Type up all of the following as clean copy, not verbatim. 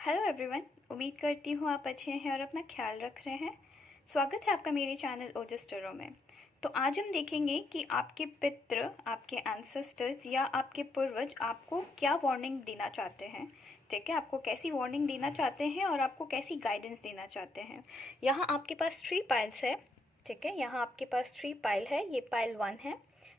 Hello everyone, उम्मीद करती हूँ आप अच्छे हैं और अपना ख्याल रख रहे हैं। स्वागत है आपका मेरे चैनल ओजस टैरो में। तो आज हम देखेंगे कि आपके पितृ, आपके एंसेस्टर्स या आपके पूर्वज आपको क्या वार्निंग देना चाहते हैं। ठीक है, आपको कैसी वार्निंग देना चाहते हैं और आपको कैसी गाइडेंस देना चाहते हैं। यहाँ आपके पास 3 पाइल्स है। ठीक है, यहाँ आपके पास 3 पाइल है। ये पाइल 1 है,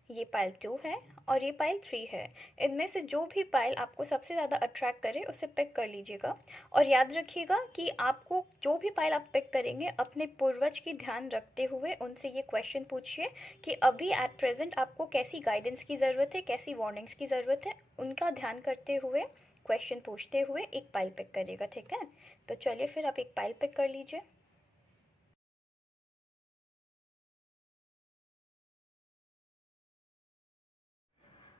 ये पाइल 2 है और ये पाइल 3 है। इनमें से जो भी पाइल आपको सबसे ज़्यादा अट्रैक्ट करे उसे पिक कर लीजिएगा। और याद रखिएगा कि आपको जो भी पाइल आप पिक करेंगे अपने पूर्वज की ध्यान रखते हुए उनसे ये क्वेश्चन पूछिए कि अभी एट प्रेजेंट आपको कैसी गाइडेंस की ज़रूरत है, कैसी वार्निंग्स की ज़रूरत है। उनका ध्यान करते हुए क्वेश्चन पूछते हुए एक पाइल पिक करिएगा। ठीक है, तो चलिए फिर आप एक पाइल पिक कर लीजिए।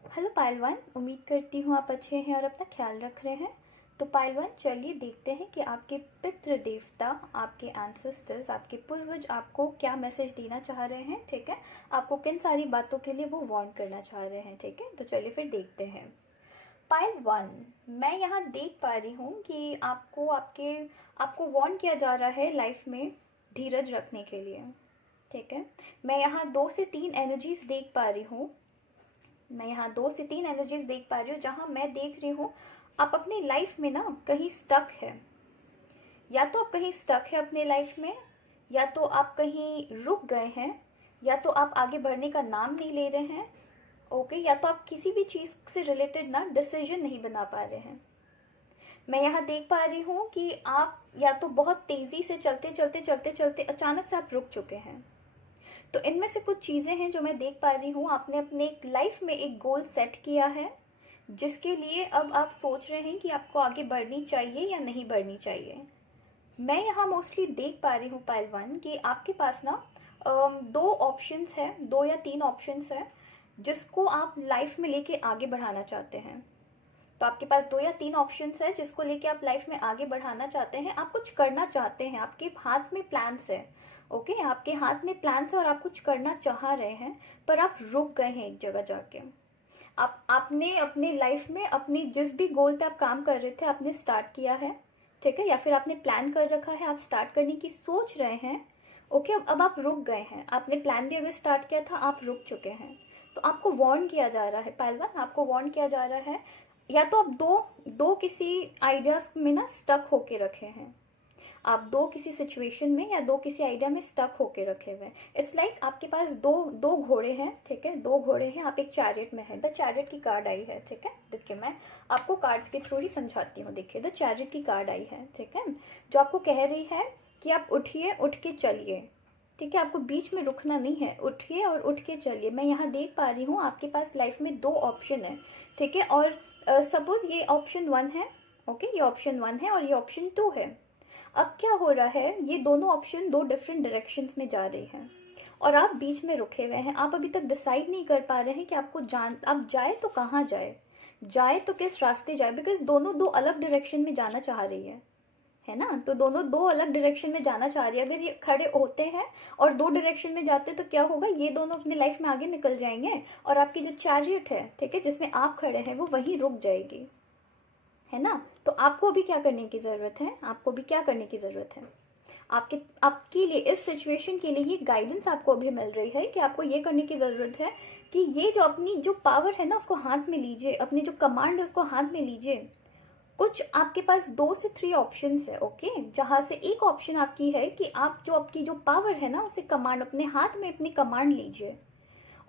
हेलो पाइल 1, उम्मीद करती हूँ आप अच्छे हैं और अपना ख्याल रख रहे हैं। तो पाइल 1, चलिए देखते हैं कि आपके पितृ देवता, आपके एंसेस्टर्स, आपके पूर्वज आपको क्या मैसेज देना चाह रहे हैं। ठीक है, आपको किन सारी बातों के लिए वो वार्न करना चाह रहे हैं। ठीक है, तो चलिए फिर देखते हैं। पाइल 1, मैं यहाँ देख पा रही हूँ कि आपको वार्न किया जा रहा है लाइफ में धीरज रखने के लिए। ठीक है, मैं यहाँ 2 से 3 एनर्जीज देख पा रही हूँ। मैं यहाँ 2 से 3 एनर्जीज देख पा रही हूँ, जहाँ मैं देख रही हूँ आप अपनी लाइफ में ना कहीं स्टक है। या तो आप कहीं स्टक है अपने लाइफ में, या तो आप कहीं रुक गए हैं, या तो आप आगे बढ़ने का नाम नहीं ले रहे हैं। ओके, या तो आप किसी भी चीज़ से रिलेटेड ना डिसीजन नहीं बना पा रहे हैं। मैं यहाँ देख पा रही हूँ कि आप या तो बहुत तेज़ी से चलते चलते चलते चलते अचानक से आप रुक चुके हैं। तो इनमें से कुछ चीज़ें हैं जो मैं देख पा रही हूँ। आपने अपने लाइफ में एक गोल सेट किया है, जिसके लिए अब आप सोच रहे हैं कि आपको आगे बढ़नी चाहिए या नहीं बढ़नी चाहिए। मैं यहाँ मोस्टली देख पा रही हूँ पाइल 1 कि आपके पास ना 2 ऑप्शंस है, 2 या 3 ऑप्शंस है जिसको आप लाइफ में लेके आगे बढ़ाना चाहते हैं। तो आपके पास 2 या 3 ऑप्शंस है जिसको लेके आप लाइफ में आगे बढ़ाना चाहते हैं, आप कुछ करना चाहते हैं, आपके हाथ में प्लान्स है। ओके, आपके हाथ में प्लान्स है और आप कुछ करना चाह रहे हैं, पर आप रुक गए हैं एक जगह जाके। आपने अपने लाइफ में अपनी जिस भी गोल पे आप काम कर रहे थे आपने स्टार्ट किया है। ठीक है, या फिर आपने प्लान कर रखा है, आप स्टार्ट करने की सोच रहे हैं। ओके, अब आप रुक गए हैं। आपने प्लान भी अगर स्टार्ट किया था, आप रुक चुके हैं। तो आपको वार्न किया जा रहा है पाइल 1, आपको वार्न किया जा रहा है। या तो आप दो दो किसी आइडियाज में ना स्टक होके रखे हैं। आप दो किसी सिचुएशन में या दो किसी आइडिया में स्टक होके रखे हुए हैं। इट्स लाइक आपके पास दो दो घोड़े हैं। ठीक है, 2 घोड़े हैं, आप एक चैरियट में है। द चैरियट की कार्ड आई है। ठीक है, देखिए मैं आपको कार्ड्स के थ्रू ही समझाती हूँ। देखिए, द चैरियट की कार्ड आई है। ठीक है, जो आपको कह रही है कि आप उठिए, उठ के चलिए। ठीक है, आपको बीच में रुकना नहीं है, उठिए और उठ के चलिए। मैं यहाँ देख पा रही हूँ आपके पास लाइफ में 2 ऑप्शन है। ठीक है, और सपोज ये ऑप्शन 1 है। ओके, ये ऑप्शन 1 है और ये ऑप्शन 2 है। अब क्या हो रहा है, ये दोनों ऑप्शन 2 डिफरेंट डायरेक्शंस में जा रही हैं और आप बीच में रुके हुए हैं। आप अभी तक डिसाइड नहीं कर पा रहे हैं कि आप जाए तो कहाँ जाए, जाए तो किस रास्ते जाए, बिकॉज दोनों 2 अलग डायरेक्शन में जाना चाह रही है ना। तो दोनों 2 अलग डायरेक्शन में जाना चाह रही है। अगर ये खड़े होते हैं और 2 डायरेक्शन में जाते तो क्या होगा, ये दोनों अपनी लाइफ में आगे निकल जाएंगे और आपकी जो चैरियट है, ठीक है, जिसमें आप खड़े हैं, वो वहीं रुक जाएगी, है ना। तो आपको अभी क्या करने की ज़रूरत है, आपको अभी क्या करने की ज़रूरत है। आपके लिए इस सिचुएशन के लिए ये गाइडेंस आपको अभी मिल रही है कि आपको ये करने की ज़रूरत है कि ये जो अपनी जो पावर है ना उसको हाथ में लीजिए, अपनी जो कमांड है उसको हाथ में लीजिए। कुछ आपके पास 2 से 3 ऑप्शंस है। ओके, जहाँ से एक ऑप्शन आपकी है कि आप जो आपकी जो पावर है ना उसे कमांड, अपने हाथ में अपनी कमांड लीजिए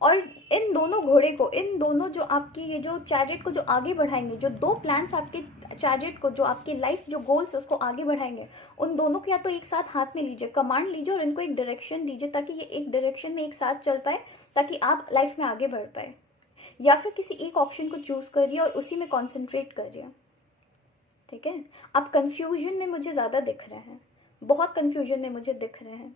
और इन दोनों घोड़े को, इन दोनों जो आपकी ये जो चैरियट को जो आगे बढ़ाएंगे, जो 2 प्लान्स आपके चैरियट को, जो आपकी लाइफ जो गोल्स है उसको आगे बढ़ाएंगे, उन दोनों को या तो एक साथ हाथ में लीजिए, कमांड लीजिए और इनको एक डायरेक्शन दीजिए ताकि ये एक डायरेक्शन में एक साथ चल पाए, ताकि आप लाइफ में आगे बढ़ पाए। या फिर किसी एक ऑप्शन को चूज करिए और उसी में कॉन्सेंट्रेट करिए। ठीक है, आप कंफ्यूजन में मुझे ज़्यादा दिख रहे हैं, बहुत कंफ्यूजन में मुझे दिख रहे हैं,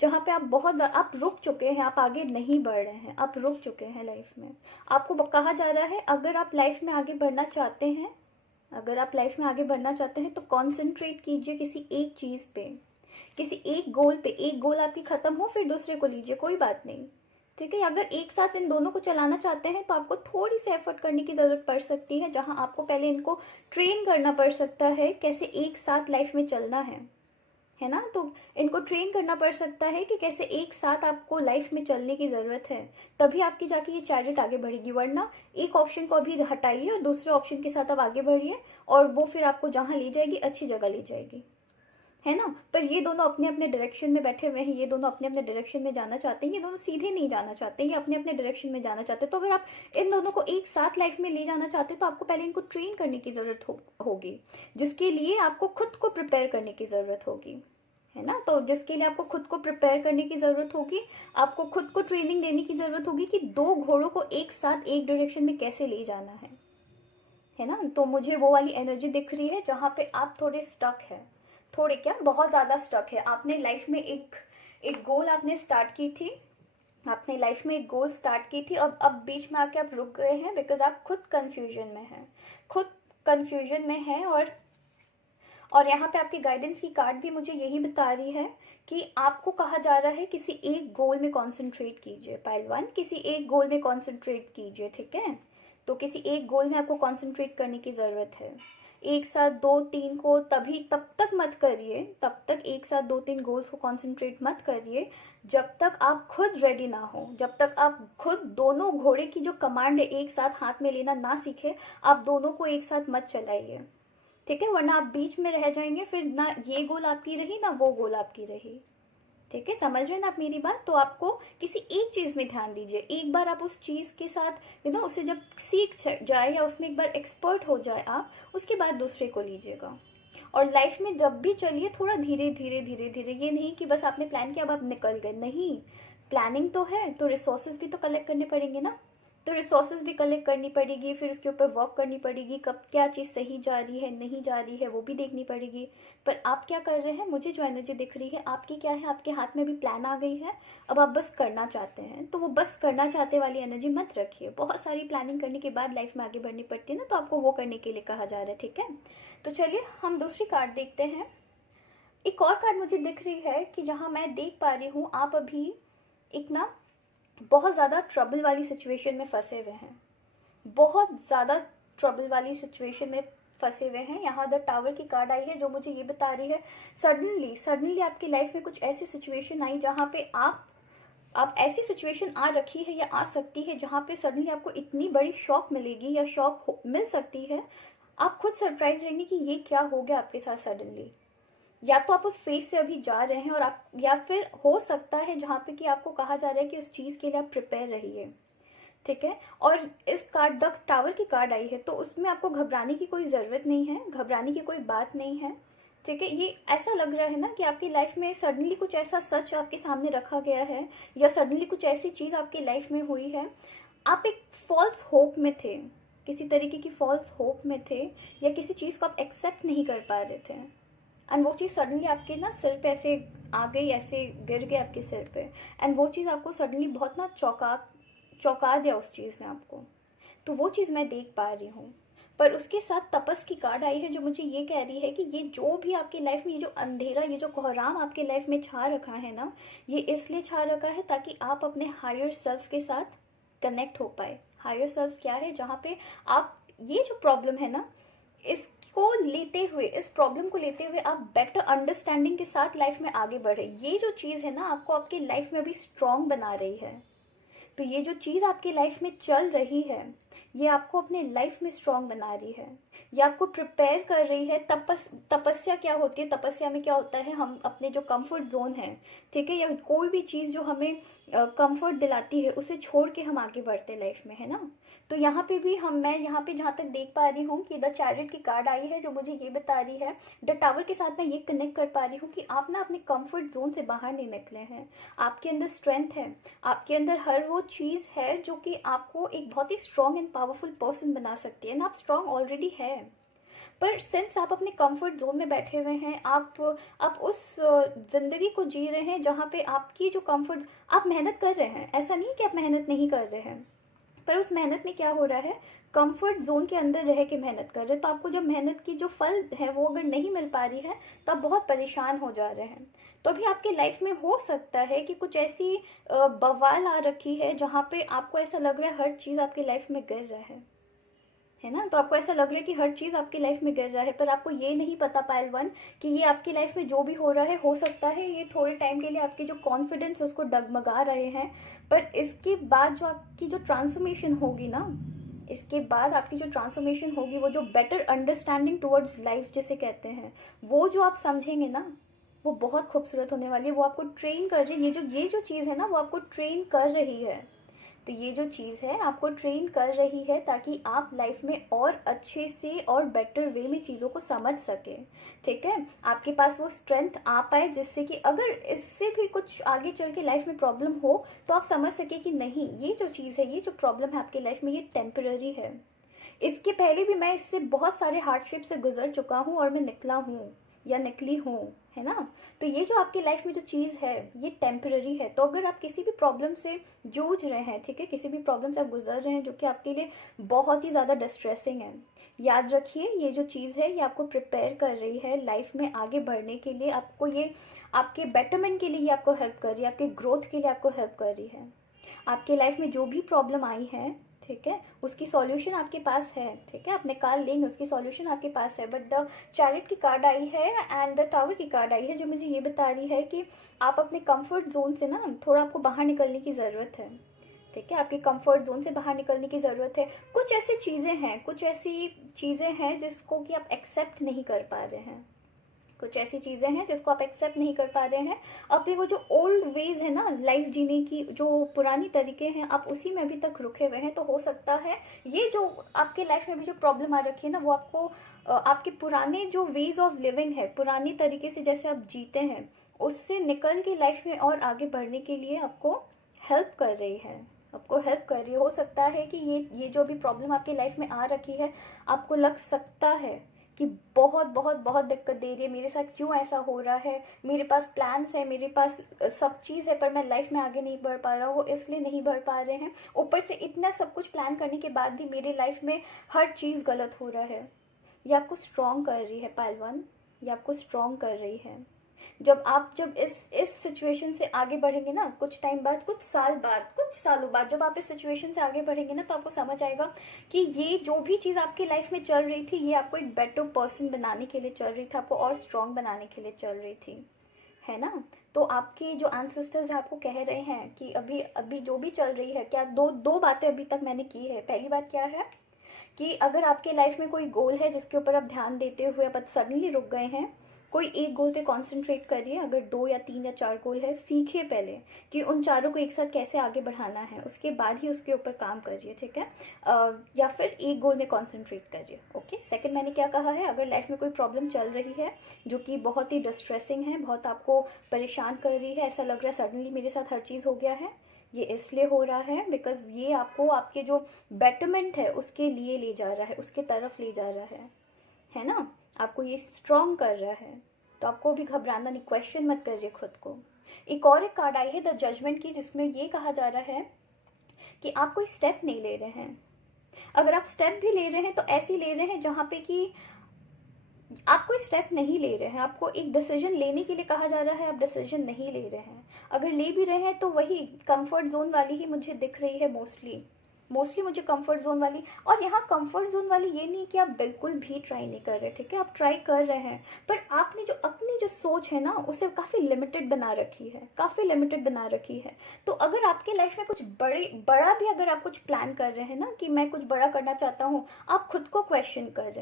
जहाँ पे आप रुक चुके हैं, आप आगे नहीं बढ़ रहे हैं, आप रुक चुके हैं लाइफ में। आपको कहा जा रहा है अगर आप लाइफ में आगे बढ़ना चाहते हैं, अगर आप लाइफ में आगे बढ़ना चाहते हैं तो कॉन्सेंट्रेट कीजिए किसी एक चीज़ पे, किसी एक गोल पे। एक गोल आपकी ख़त्म हो फिर दूसरे को लीजिए, कोई बात नहीं। ठीक है। अगर एक साथ इन दोनों को चलाना चाहते हैं तो आपको थोड़ी सी एफर्ट करने की ज़रूरत पड़ सकती है, जहां आपको पहले इनको ट्रेन करना पड़ सकता है कैसे एक साथ लाइफ में चलना है ना। तो इनको ट्रेन करना पड़ सकता है कि कैसे एक साथ आपको लाइफ में चलने की ज़रूरत है, तभी आपकी जाके ये चैरियट आगे बढ़ेगी। वरना एक ऑप्शन को अभी हटाइए और दूसरे ऑप्शन के साथ आप आगे बढ़िए, और वो फिर आपको जहाँ ले जाएगी अच्छी जगह ले जाएगी, है ना। पर ये दोनों अपने अपने डायरेक्शन में बैठे हुए हैं, ये दोनों अपने अपने डायरेक्शन में जाना चाहते हैं, ये दोनों सीधे नहीं जाना चाहते, ये अपने अपने डायरेक्शन में जाना चाहते हैं। तो अगर आप इन दोनों को एक साथ लाइफ में ले जाना चाहते हैं तो आपको पहले इनको ट्रेन करने की ज़रूरत होगी, जिसके लिए आपको खुद को प्रिपेयर करने की ज़रूरत होगी, है ना। तो जिसके लिए आपको खुद को प्रिपेयर करने की ज़रूरत होगी, आपको खुद को ट्रेनिंग देने की ज़रूरत होगी कि दो घोड़ों को एक साथ एक डायरेक्शन में कैसे ले जाना है ना। तो मुझे वो वाली एनर्जी दिख रही है जहाँ पे आप थोड़े स्टक है, थोड़े क्या बहुत ज़्यादा स्टक है। आपने लाइफ में एक गोल आपने स्टार्ट की थी, आपने लाइफ में एक गोल स्टार्ट की थी, अब बीच में आके आप रुक गए हैं, बिकॉज आप खुद कंफ्यूजन में हैं, खुद कंफ्यूजन में हैं। और यहाँ पे आपकी गाइडेंस की कार्ड भी मुझे यही बता रही है कि आपको कहा जा रहा है किसी एक गोल में कॉन्सेंट्रेट कीजिए। पाइल 1, किसी एक गोल में कॉन्सेंट्रेट कीजिए, ठीक है। तो किसी एक गोल में आपको कॉन्सेंट्रेट करने की ज़रूरत है। एक साथ 2-3 को तब तक मत करिए, तब तक एक साथ 2-3 गोल्स को कॉन्सेंट्रेट मत करिए जब तक आप खुद रेडी ना हो, जब तक आप खुद दोनों घोड़े की जो कमांड है एक साथ हाथ में लेना ना सीखे, आप दोनों को एक साथ मत चलाइए, ठीक है। वरना आप बीच में रह जाएंगे, फिर ना ये गोल आपकी रही ना वो गोल आपकी रही, ठीक है। समझ रहे हैं ना आप मेरी बात। तो आपको किसी एक चीज़ में ध्यान दीजिए, एक बार आप उस चीज़ के साथ उसे जब सीख जाए या उसमें एक बार एक्सपर्ट हो जाए आप, उसके बाद दूसरे को लीजिएगा। और लाइफ में जब भी चलिए थोड़ा धीरे धीरे धीरे धीरे, ये नहीं कि बस आपने प्लान किया अब आप निकल गए, नहीं। प्लानिंग तो है तो रिसोर्सेज भी तो कलेक्ट करने पड़ेंगे ना, तो रिसोर्सेज भी कलेक्ट करनी पड़ेगी, फिर उसके ऊपर वर्क करनी पड़ेगी, कब क्या चीज़ सही जा रही है नहीं जा रही है वो भी देखनी पड़ेगी। पर आप क्या कर रहे हैं, मुझे जो एनर्जी दिख रही है आपकी क्या है, आपके हाथ में भी प्लान आ गई है, अब आप बस करना चाहते हैं। तो वो बस करना चाहते वाली एनर्जी मत रखिए, बहुत सारी प्लानिंग करने के बाद लाइफ में आगे बढ़नी पड़ती है ना, तो आपको वो करने के लिए कहा जा रहा है, ठीक है। तो चलिए हम दूसरी कार्ड देखते हैं। एक और कार्ड मुझे दिख रही है कि जहाँ मैं देख पा रही हूँ आप अभी एक ना बहुत ज़्यादा ट्रबल वाली सिचुएशन में फंसे हुए हैं, बहुत ज़्यादा ट्रबल वाली सिचुएशन में फंसे हुए हैं। यहाँ द टावर की कार्ड आई है जो मुझे ये बता रही है सडनली आपकी लाइफ में कुछ ऐसी सिचुएशन आई जहाँ पे आप ऐसी सिचुएशन आ रखी है या आ सकती है जहाँ पे सडनली आपको इतनी बड़ी शॉक मिलेगी या शॉक मिल सकती है, आप खुद सरप्राइज रहेंगे कि ये क्या हो गया आपके साथ सडनली। या तो आप उस फेज से अभी जा रहे हैं और आप, या फिर हो सकता है जहाँ पे कि आपको कहा जा रहा है कि उस चीज़ के लिए आप प्रिपेयर रहिए, ठीक है। और इस कार्ड द टावर की कार्ड आई है तो उसमें आपको घबराने की कोई ज़रूरत नहीं है, घबराने की कोई बात नहीं है, ठीक है। ये ऐसा लग रहा है ना कि आपकी लाइफ में सडनली कुछ ऐसा सच आपके सामने रखा गया है या सडनली कुछ ऐसी चीज़ आपकी लाइफ में हुई है, आप एक फॉल्स होप में थे, किसी तरीके की फॉल्स होप में थे या किसी चीज़ को आप एक्सेप्ट नहीं कर पा रहे थे, एंड वो चीज़ सडनली आपके ना सिर पे ऐसे आ गई, ऐसे गिर गई आपके सिर पे, एंड वो चीज़ आपको सडनली बहुत ना चौंका दिया उस चीज़ ने आपको। तो वो चीज़ मैं देख पा रही हूँ। पर उसके साथ तपस की कार्ड आई है जो मुझे ये कह रही है कि ये जो भी आपकी लाइफ में, ये जो अंधेरा, ये जो कोहराम आपके लाइफ में छा रखा है ना, ये इसलिए छा रखा है ताकि आप अपने हायर सेल्फ के साथ कनेक्ट हो पाए। हायर सेल्फ क्या है, जहाँ पे आप ये जो प्रॉब्लम है ना, इसको लेते हुए, इस प्रॉब्लम को लेते हुए आप बेटर अंडरस्टैंडिंग के साथ लाइफ में आगे बढ़े। ये जो चीज़ है ना आपको आपकी लाइफ में भी स्ट्रांग बना रही है। तो ये जो चीज़ आपकी लाइफ में चल रही है ये आपको अपने लाइफ में स्ट्रांग बना रही है, ये आपको प्रिपेयर कर रही है। तपस्या क्या होती है, तपस्या में क्या होता है, हम अपने जो कंफर्ट जोन है, ठीक है, या कोई भी चीज़ जो हमें कंफर्ट दिलाती है उसे छोड़ के हम आगे बढ़ते लाइफ में, है ना। तो यहाँ पे भी मैं यहाँ पे जहाँ तक देख पा रही हूँ कि द चैरियट की कार्ड आई है जो मुझे ये बता रही है, द टावर के साथ मैं ये कनेक्ट कर पा रही हूँ कि आप ना अपने कंफर्ट जोन से बाहर नहीं निकले हैं। आपके अंदर स्ट्रेंथ है, आपके अंदर हर वो चीज़ है जो कि आपको एक बहुत ही स्ट्रॉन्ग एंड पावरफुल पर्सन बना सकती है ना। आप स्ट्रॉन्ग ऑलरेडी है, पर सिंस आप अपने कंफर्ट जोन में बैठे हुए हैं, आप उस ज़िंदगी को जी रहे हैं जहाँ पे आपकी जो कंफर्ट, आप मेहनत कर रहे हैं, ऐसा नहीं कि आप मेहनत नहीं कर रहे हैं, पर उस मेहनत में क्या हो रहा है, कंफर्ट जोन के अंदर रह के मेहनत कर रहे हैं, तो आपको जब मेहनत की जो फल है वो अगर नहीं मिल पा रही है तो आप बहुत परेशान हो जा रहे हैं। तो अभी आपके लाइफ में हो सकता है कि कुछ ऐसी बवाल आ रखी है जहाँ पे आपको ऐसा लग रहा है हर चीज़ आपकी लाइफ में गिर रहा है ना। तो आपको ऐसा लग रहा है कि हर चीज़ आपकी लाइफ में गिर रहा है, पर आपको ये नहीं पता पायल वन कि ये आपकी लाइफ में जो भी हो रहा है, हो सकता है ये थोड़े टाइम के लिए आपकी जो कॉन्फिडेंस है उसको डगमगा रहे हैं, पर इसके बाद जो आपकी जो ट्रांसफॉर्मेशन होगी ना, इसके बाद आपकी जो ट्रांसफॉर्मेशन होगी, वो जो बेटर अंडरस्टैंडिंग टुवर्ड्स लाइफ जिसे कहते हैं, वो जो आप समझेंगे ना, वो बहुत खूबसूरत होने वाली है। वो आपको ट्रेन कर रही है, ये जो चीज़ है ना वो आपको ट्रेन कर रही है। तो ये जो चीज़ है आपको ट्रेन कर रही है ताकि आप लाइफ में और अच्छे से और बेटर वे में चीज़ों को समझ सके, ठीक है। आपके पास वो स्ट्रेंथ आ पाए जिससे कि अगर इससे भी कुछ आगे चल के लाइफ में प्रॉब्लम हो तो आप समझ सके कि नहीं, ये जो चीज़ है, ये जो प्रॉब्लम है आपकी लाइफ में, ये टेम्पररी है। इसके पहले भी मैं इससे बहुत सारे हार्डशिप से गुजर चुका हूँ और मैं निकला हूँ या निकली हूँ, है ना। तो ये जो आपकी लाइफ में जो चीज़ है ये टेम्पररी है। तो अगर आप किसी भी प्रॉब्लम से जूझ रहे हैं, ठीक है, किसी भी प्रॉब्लम से आप गुजर रहे हैं जो कि आपके लिए बहुत ही ज़्यादा डिस्ट्रेसिंग है, याद रखिए ये जो चीज़ है ये आपको प्रिपेयर कर रही है लाइफ में आगे बढ़ने के लिए। आपको ये आपके बेटरमेंट के लिए ये आपको हेल्प कर रही है, आपके ग्रोथ के लिए आपको हेल्प कर रही है। आपके लाइफ में जो भी प्रॉब्लम आई है, ठीक है, उसकी सॉल्यूशन आपके पास है, ठीक है, आप निकाल लेंगे, उसकी सॉल्यूशन आपके पास है। बट द चैरिट की कार्ड आई है एंड द टावर की कार्ड आई है जो मुझे ये बता रही है कि आप अपने कंफर्ट जोन से ना थोड़ा आपको बाहर निकलने की ज़रूरत है, ठीक है, आपके कंफर्ट जोन से बाहर निकलने की ज़रूरत है। कुछ ऐसी चीज़ें हैं जिसको कि आप एक्सेप्ट नहीं कर पा रहे हैं, कुछ ऐसी चीज़ें हैं जिसको आप एक्सेप्ट नहीं कर पा रहे हैं। अपने वो जो ओल्ड वेज है ना लाइफ जीने की, जो पुरानी तरीके हैं, आप उसी में अभी तक रुके हुए हैं। तो हो सकता है ये जो आपके लाइफ में भी जो प्रॉब्लम आ रखी है ना वो आपको आपके पुराने जो वेज ऑफ लिविंग है, पुरानी तरीके से जैसे आप जीते हैं, उससे निकल के लाइफ में और आगे बढ़ने के लिए आपको हेल्प कर रही है, आपको हेल्प कर रही है। हो सकता है कि ये जो भी प्रॉब्लम आपकी लाइफ में आ रखी है, आपको लग सकता है कि बहुत बहुत बहुत दिक्कत दे रही है, मेरे साथ क्यों ऐसा हो रहा है, मेरे पास प्लान्स है, मेरे पास सब चीज़ है, पर मैं लाइफ में आगे नहीं बढ़ पा रहा हूँ, वो इसलिए नहीं बढ़ पा रहे हैं। ऊपर से इतना सब कुछ प्लान करने के बाद भी मेरे लाइफ में हर चीज़ गलत हो रहा है। ये आपको स्ट्रॉन्ग कर रही है पहलवान, ये आपको स्ट्रॉन्ग कर रही है। जब इस सिचुएशन से आगे बढ़ेंगे ना, कुछ टाइम बाद, कुछ सालों बाद जब आप इस सिचुएशन से आगे बढ़ेंगे ना, तो आपको समझ आएगा कि ये जो भी चीज़ आपकी लाइफ में चल रही थी ये आपको एक बेटर पर्सन बनाने के लिए चल रही थी, आपको और स्ट्रॉन्ग बनाने के लिए चल रही थी, है ना। तो आपके जो एंसेस्टर्स आपको कह रहे हैं कि अभी अभी जो भी चल रही है, क्या दो बातें अभी तक मैंने की है। पहली बात क्या है कि अगर आपके लाइफ में कोई गोल है जिसके ऊपर आप ध्यान देते हुए आप सडनली रुक गए हैं, कोई एक गोल पे कंसंट्रेट करिए। अगर 2 या 3 या 4 गोल है, सीखिए पहले कि उन चारों को एक साथ कैसे आगे बढ़ाना है, उसके बाद ही उसके ऊपर काम करिए, ठीक है। या फिर एक गोल में कंसंट्रेट करिए, ओके। सेकंड, मैंने क्या कहा है, अगर लाइफ में कोई प्रॉब्लम चल रही है जो कि बहुत ही डिस्ट्रेसिंग है, बहुत आपको परेशान कर रही है, ऐसा लग रहा है सडनली मेरे साथ हर चीज़ हो गया है, ये इसलिए हो रहा है बिकॉज ये आपको आपके जो बेटरमेंट है उसके लिए ले जा रहा है, उसके तरफ ले जा रहा है ना, आपको ये स्ट्रॉन्ग कर रहा है। तो आपको भी घबराना नहीं, क्वेश्चन मत करिए खुद को। एक और एक कार्ड आई है द जजमेंट की, जिसमें ये कहा जा रहा है कि आप कोई स्टेप नहीं ले रहे हैं। अगर आप स्टेप भी ले रहे हैं तो ऐसे ले रहे हैं जहाँ पे कि आप कोई स्टेप नहीं ले रहे हैं, आपको एक डिसीजन लेने के लिए कहा जा रहा है, आप डिसीजन नहीं ले रहे हैं। अगर ले भी रहे हैं तो वही कंफर्ट जोन वाली ही मुझे दिख रही है, मोस्टली मुझे कंफर्ट जोन वाली। और यहाँ कंफर्ट जोन वाली ये नहीं कि आप बिल्कुल भी ट्राई नहीं कर रहे, ठीक है, आप ट्राई कर रहे हैं, पर आपने जो अपनी जो सोच है ना उसे काफ़ी लिमिटेड बना रखी है। तो अगर आपके लाइफ में कुछ बड़ा भी अगर आप कुछ प्लान कर रहे हैं ना कि मैं कुछ बड़ा करना चाहता हूँ, आप खुद को क्वेश्चन कर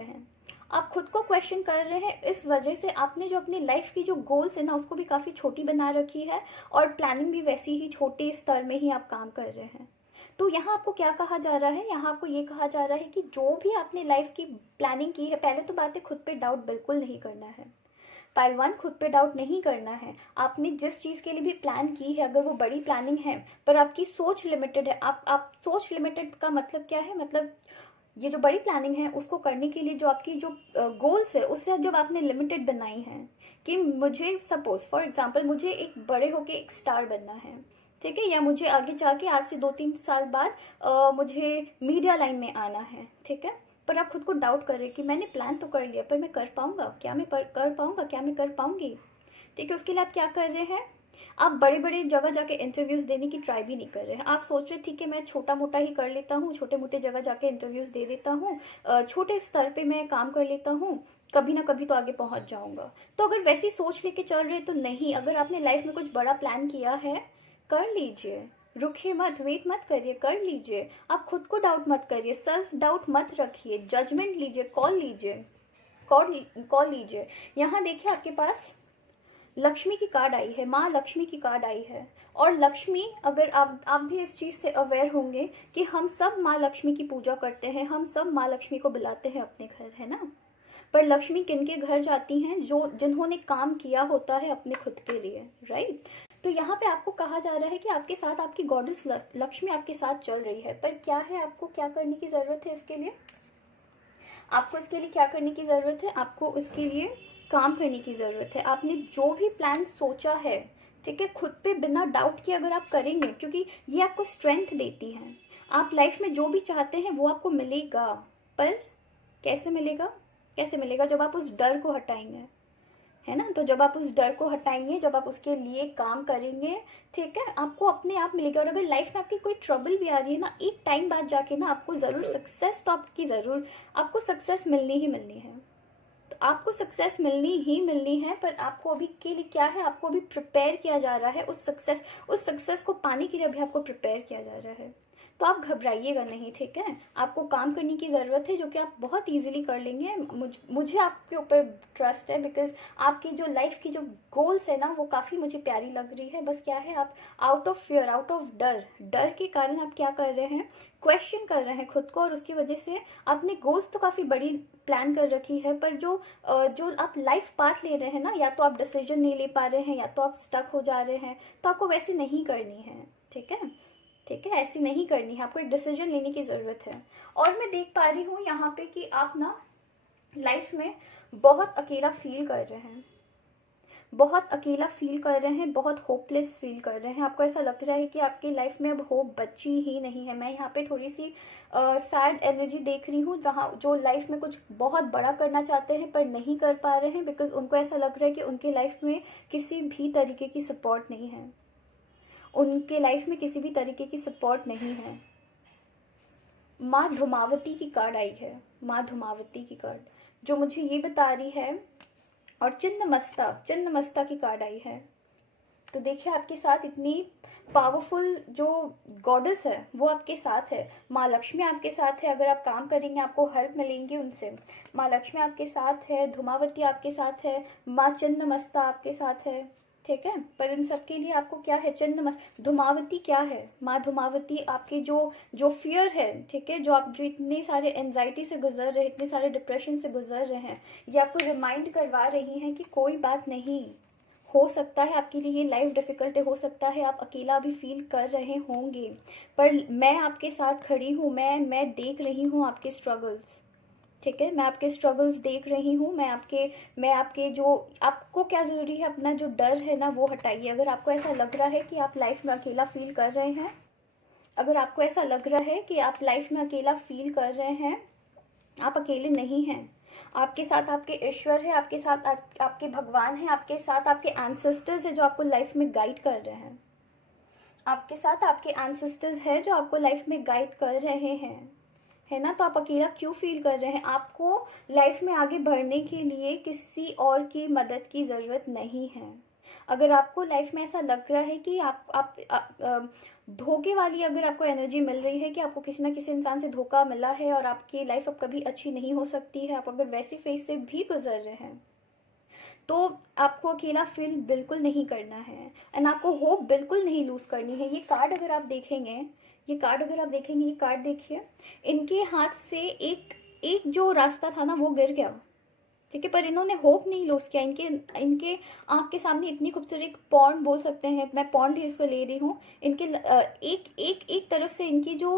रहे हैं, इस वजह से आपने जो अपनी लाइफ की जो गोल्स है ना उसको भी काफ़ी छोटी बना रखी है, और प्लानिंग भी वैसी ही छोटे स्तर में ही आप काम कर रहे हैं। तो यहाँ आपको क्या कहा जा रहा है, यहाँ आपको ये कहा जा रहा है कि जो भी आपने लाइफ की प्लानिंग की है, पहले तो बात है खुद पे डाउट बिल्कुल नहीं करना है पहलवान, खुद पे डाउट नहीं करना है। आपने जिस चीज़ के लिए भी प्लान की है, अगर वो बड़ी प्लानिंग है पर आपकी सोच लिमिटेड है, आप सोच लिमिटेड का मतलब क्या है, मतलब ये जो बड़ी प्लानिंग है उसको करने के लिए जो आपकी जो गोल्स है उससे जब आपने लिमिटेड बनाई है कि मुझे सपोज फॉर एग्जांपल मुझे एक बड़े होके एक स्टार बनना है, ठीक है, या मुझे आगे जाके आज से 2-3 साल बाद मुझे मीडिया लाइन में आना है, ठीक है। पर आप खुद को डाउट कर रहे हैं कि मैंने प्लान तो कर लिया, पर मैं कर पाऊंगा क्या, मैं कर पाऊंगा क्या, मैं कर पाऊंगी, ठीक है। उसके लिए आप क्या कर रहे हैं, आप बड़े बड़े जगह जाके इंटरव्यूज़ देने की ट्राई भी नहीं कर रहे हैं। आप सोच रहे ठीक है मैं छोटा मोटा ही कर लेता हूँ, छोटे मोटे जगह जाके इंटरव्यूज़ दे देता हूँ, छोटे स्तर पे मैं काम कर लेता हूँ, कभी ना कभी तो आगे पहुँच जाऊँगा। तो अगर वैसी सोच लेके चल रहे तो नहीं, अगर आपने लाइफ में कुछ बड़ा प्लान किया है, कर लीजिए, रुकिए मत, वेट मत करिए, कर लीजिए। आप खुद को डाउट मत करिए, सेल्फ डाउट मत रखिए, जजमेंट लीजिए, कॉल लीजिए, कॉल लीजिए। यहाँ देखिए आपके पास लक्ष्मी की कार्ड आई है, माँ लक्ष्मी की कार्ड आई है। और लक्ष्मी, अगर आप भी इस चीज़ से अवेयर होंगे कि हम सब माँ लक्ष्मी की पूजा करते हैं, हम सब माँ लक्ष्मी को बुलाते हैं अपने घर, है ना। पर लक्ष्मी किनके घर जाती हैं, जो जिन्होंने काम किया होता है अपने खुद के लिए, राइट। तो यहाँ पे आपको कहा जा रहा है कि आपके साथ आपकी गॉडेस लक्ष्मी आपके साथ चल रही है। पर क्या है, आपको क्या करने की ज़रूरत है इसके लिए, आपको इसके लिए क्या करने की ज़रूरत है, आपको इसके लिए काम करने की ज़रूरत है। आपने जो भी प्लान सोचा है, ठीक है, खुद पे बिना डाउट किए अगर आप करेंगे, क्योंकि ये आपको स्ट्रेंथ देती हैं। आप लाइफ में जो भी चाहते हैं वो आपको मिलेगा। पर कैसे मिलेगा, कैसे मिलेगा, जब आप उस डर को हटाएंगे, है ना। तो जब आप उस डर को हटाएंगे, जब आप उसके लिए काम करेंगे, ठीक है, आपको अपने आप मिलेगा। और अगर लाइफ में आपकी कोई ट्रबल भी आ रही है ना, एक टाइम बाद जाके ना आपको ज़रूर सक्सेस, तो आपको सक्सेस मिलनी ही मिलनी है। तो आपको सक्सेस मिलनी ही मिलनी है। पर आपको अभी के लिए क्या है, आपको अभी प्रिपेयर किया जा रहा है उस सक्सेस को पाने के लिए अभी आपको प्रिपेयर किया जा रहा है। तो आप घबराइएगा नहीं, ठीक है। आपको काम करने की ज़रूरत है, जो कि आप बहुत इजीली कर लेंगे। मुझे आपके ऊपर ट्रस्ट है, बिकॉज आपकी जो लाइफ की जो गोल्स है ना, वो काफ़ी मुझे प्यारी लग रही है। बस क्या है, आप out of fear, out of डर के कारण आप क्या कर रहे हैं, क्वेश्चन कर रहे हैं खुद को। और उसकी वजह से आपने गोल्स तो काफ़ी बड़ी प्लान कर रखी है, पर जो आप लाइफ पाथ ले रहे हैं ना, या तो आप डिसीजन नहीं ले पा रहे हैं, या तो आप स्टक हो जा रहे हैं। तो आपको वैसे नहीं करनी है, ठीक है, ठीक है, ऐसी नहीं करनी है। आपको एक डिसीजन लेने की ज़रूरत है। और मैं देख पा रही हूँ यहाँ पे कि आप ना लाइफ में बहुत अकेला फील कर रहे हैं, बहुत अकेला फील कर रहे हैं, बहुत होपलेस फील कर रहे हैं। आपको ऐसा लग रहा है कि आपकी लाइफ में अब होप बची ही नहीं है। मैं यहाँ पे थोड़ी सी सैड एनर्जी देख रही हूँ, जहाँ जो लाइफ में कुछ बहुत बड़ा करना चाहते हैं पर नहीं कर पा रहे हैं, बिकॉज उनको ऐसा लग रहा है कि उनके लाइफ में किसी भी तरीके की सपोर्ट नहीं है, उनके लाइफ में किसी भी तरीके की सपोर्ट नहीं है। माँ धूमावती की कार्ड आई है, माँ धूमावती की कार्ड, जो मुझे ये बता रही है। और चिन्नमस्ता की कार्ड आई है। तो देखिए आपके साथ इतनी पावरफुल जो गॉडेस है वो आपके साथ है। माँ लक्ष्मी आपके साथ है, अगर आप काम करेंगे आपको हेल्प मिलेंगी उनसे। माँ लक्ष्मी आपके साथ है, धूमावती आपके साथ है, माँ चिन्नमस्ता आपके साथ है, ठीक है। पर इन सब के लिए आपको क्या है, धूमावती क्या है, माँ धूमावती आपके जो फियर है, ठीक है, जो इतने सारे एंजाइटी से गुजर रहे हैं, इतने सारे डिप्रेशन से गुजर रहे हैं, ये आपको रिमाइंड करवा रही हैं कि कोई बात नहीं, हो सकता है आपके लिए ये लाइफ डिफ़िकल्ट है, हो सकता है आप अकेला भी फील कर रहे होंगे, पर मैं आपके साथ खड़ी हूँ, मैं देख रही हूँ आपके स्ट्रगल्स, ठीक है, मैं आपके स्ट्रगल्स देख रही हूँ। मैं आपके जो, आपको क्या ज़रूरी है, अपना जो डर है ना वो हटाइए। अगर आपको ऐसा लग रहा है कि आप लाइफ में अकेला फील कर रहे हैं, अगर आपको ऐसा लग रहा है कि आप लाइफ में अकेला फील कर रहे हैं, आप अकेले नहीं हैं। आपके साथ आपके ईश्वर है, आपके साथ आपके भगवान हैं, आपके साथ आपके एंसेस्टर्स हैं जो आपको लाइफ में गाइड कर रहे हैं। आपके साथ आपके एंसेस्टर्स हैं जो आपको लाइफ में गाइड कर रहे हैं, है ना। तो आप अकेला क्यों फील कर रहे हैं, आपको लाइफ में आगे बढ़ने के लिए किसी और की मदद की ज़रूरत नहीं है। अगर आपको लाइफ में ऐसा लग रहा है कि आप धोखे वाली अगर आपको एनर्जी मिल रही है कि आपको किसी ना किसी इंसान से धोखा मिला है और आपकी लाइफ अब कभी अच्छी नहीं हो सकती है, आप अगर वैसी फेज से भी गुजर रहे हैं, तो आपको अकेला फील बिल्कुल नहीं करना है। एंड आपको होप बिल्कुल नहीं लूज़ करनी है। ये कार्ड अगर आप देखेंगे, ये कार्ड देखिए, इनके हाथ से एक जो रास्ता था ना वो गिर गया, ठीक है, पर इन्होंने होप नहीं लूज़ किया। इनके आँख के सामने इतनी खूबसूरत एक पॉन्ड बोल सकते हैं, मैं पॉन्ड ही इसको ले रही हूँ। इनके एक तरफ से इनकी जो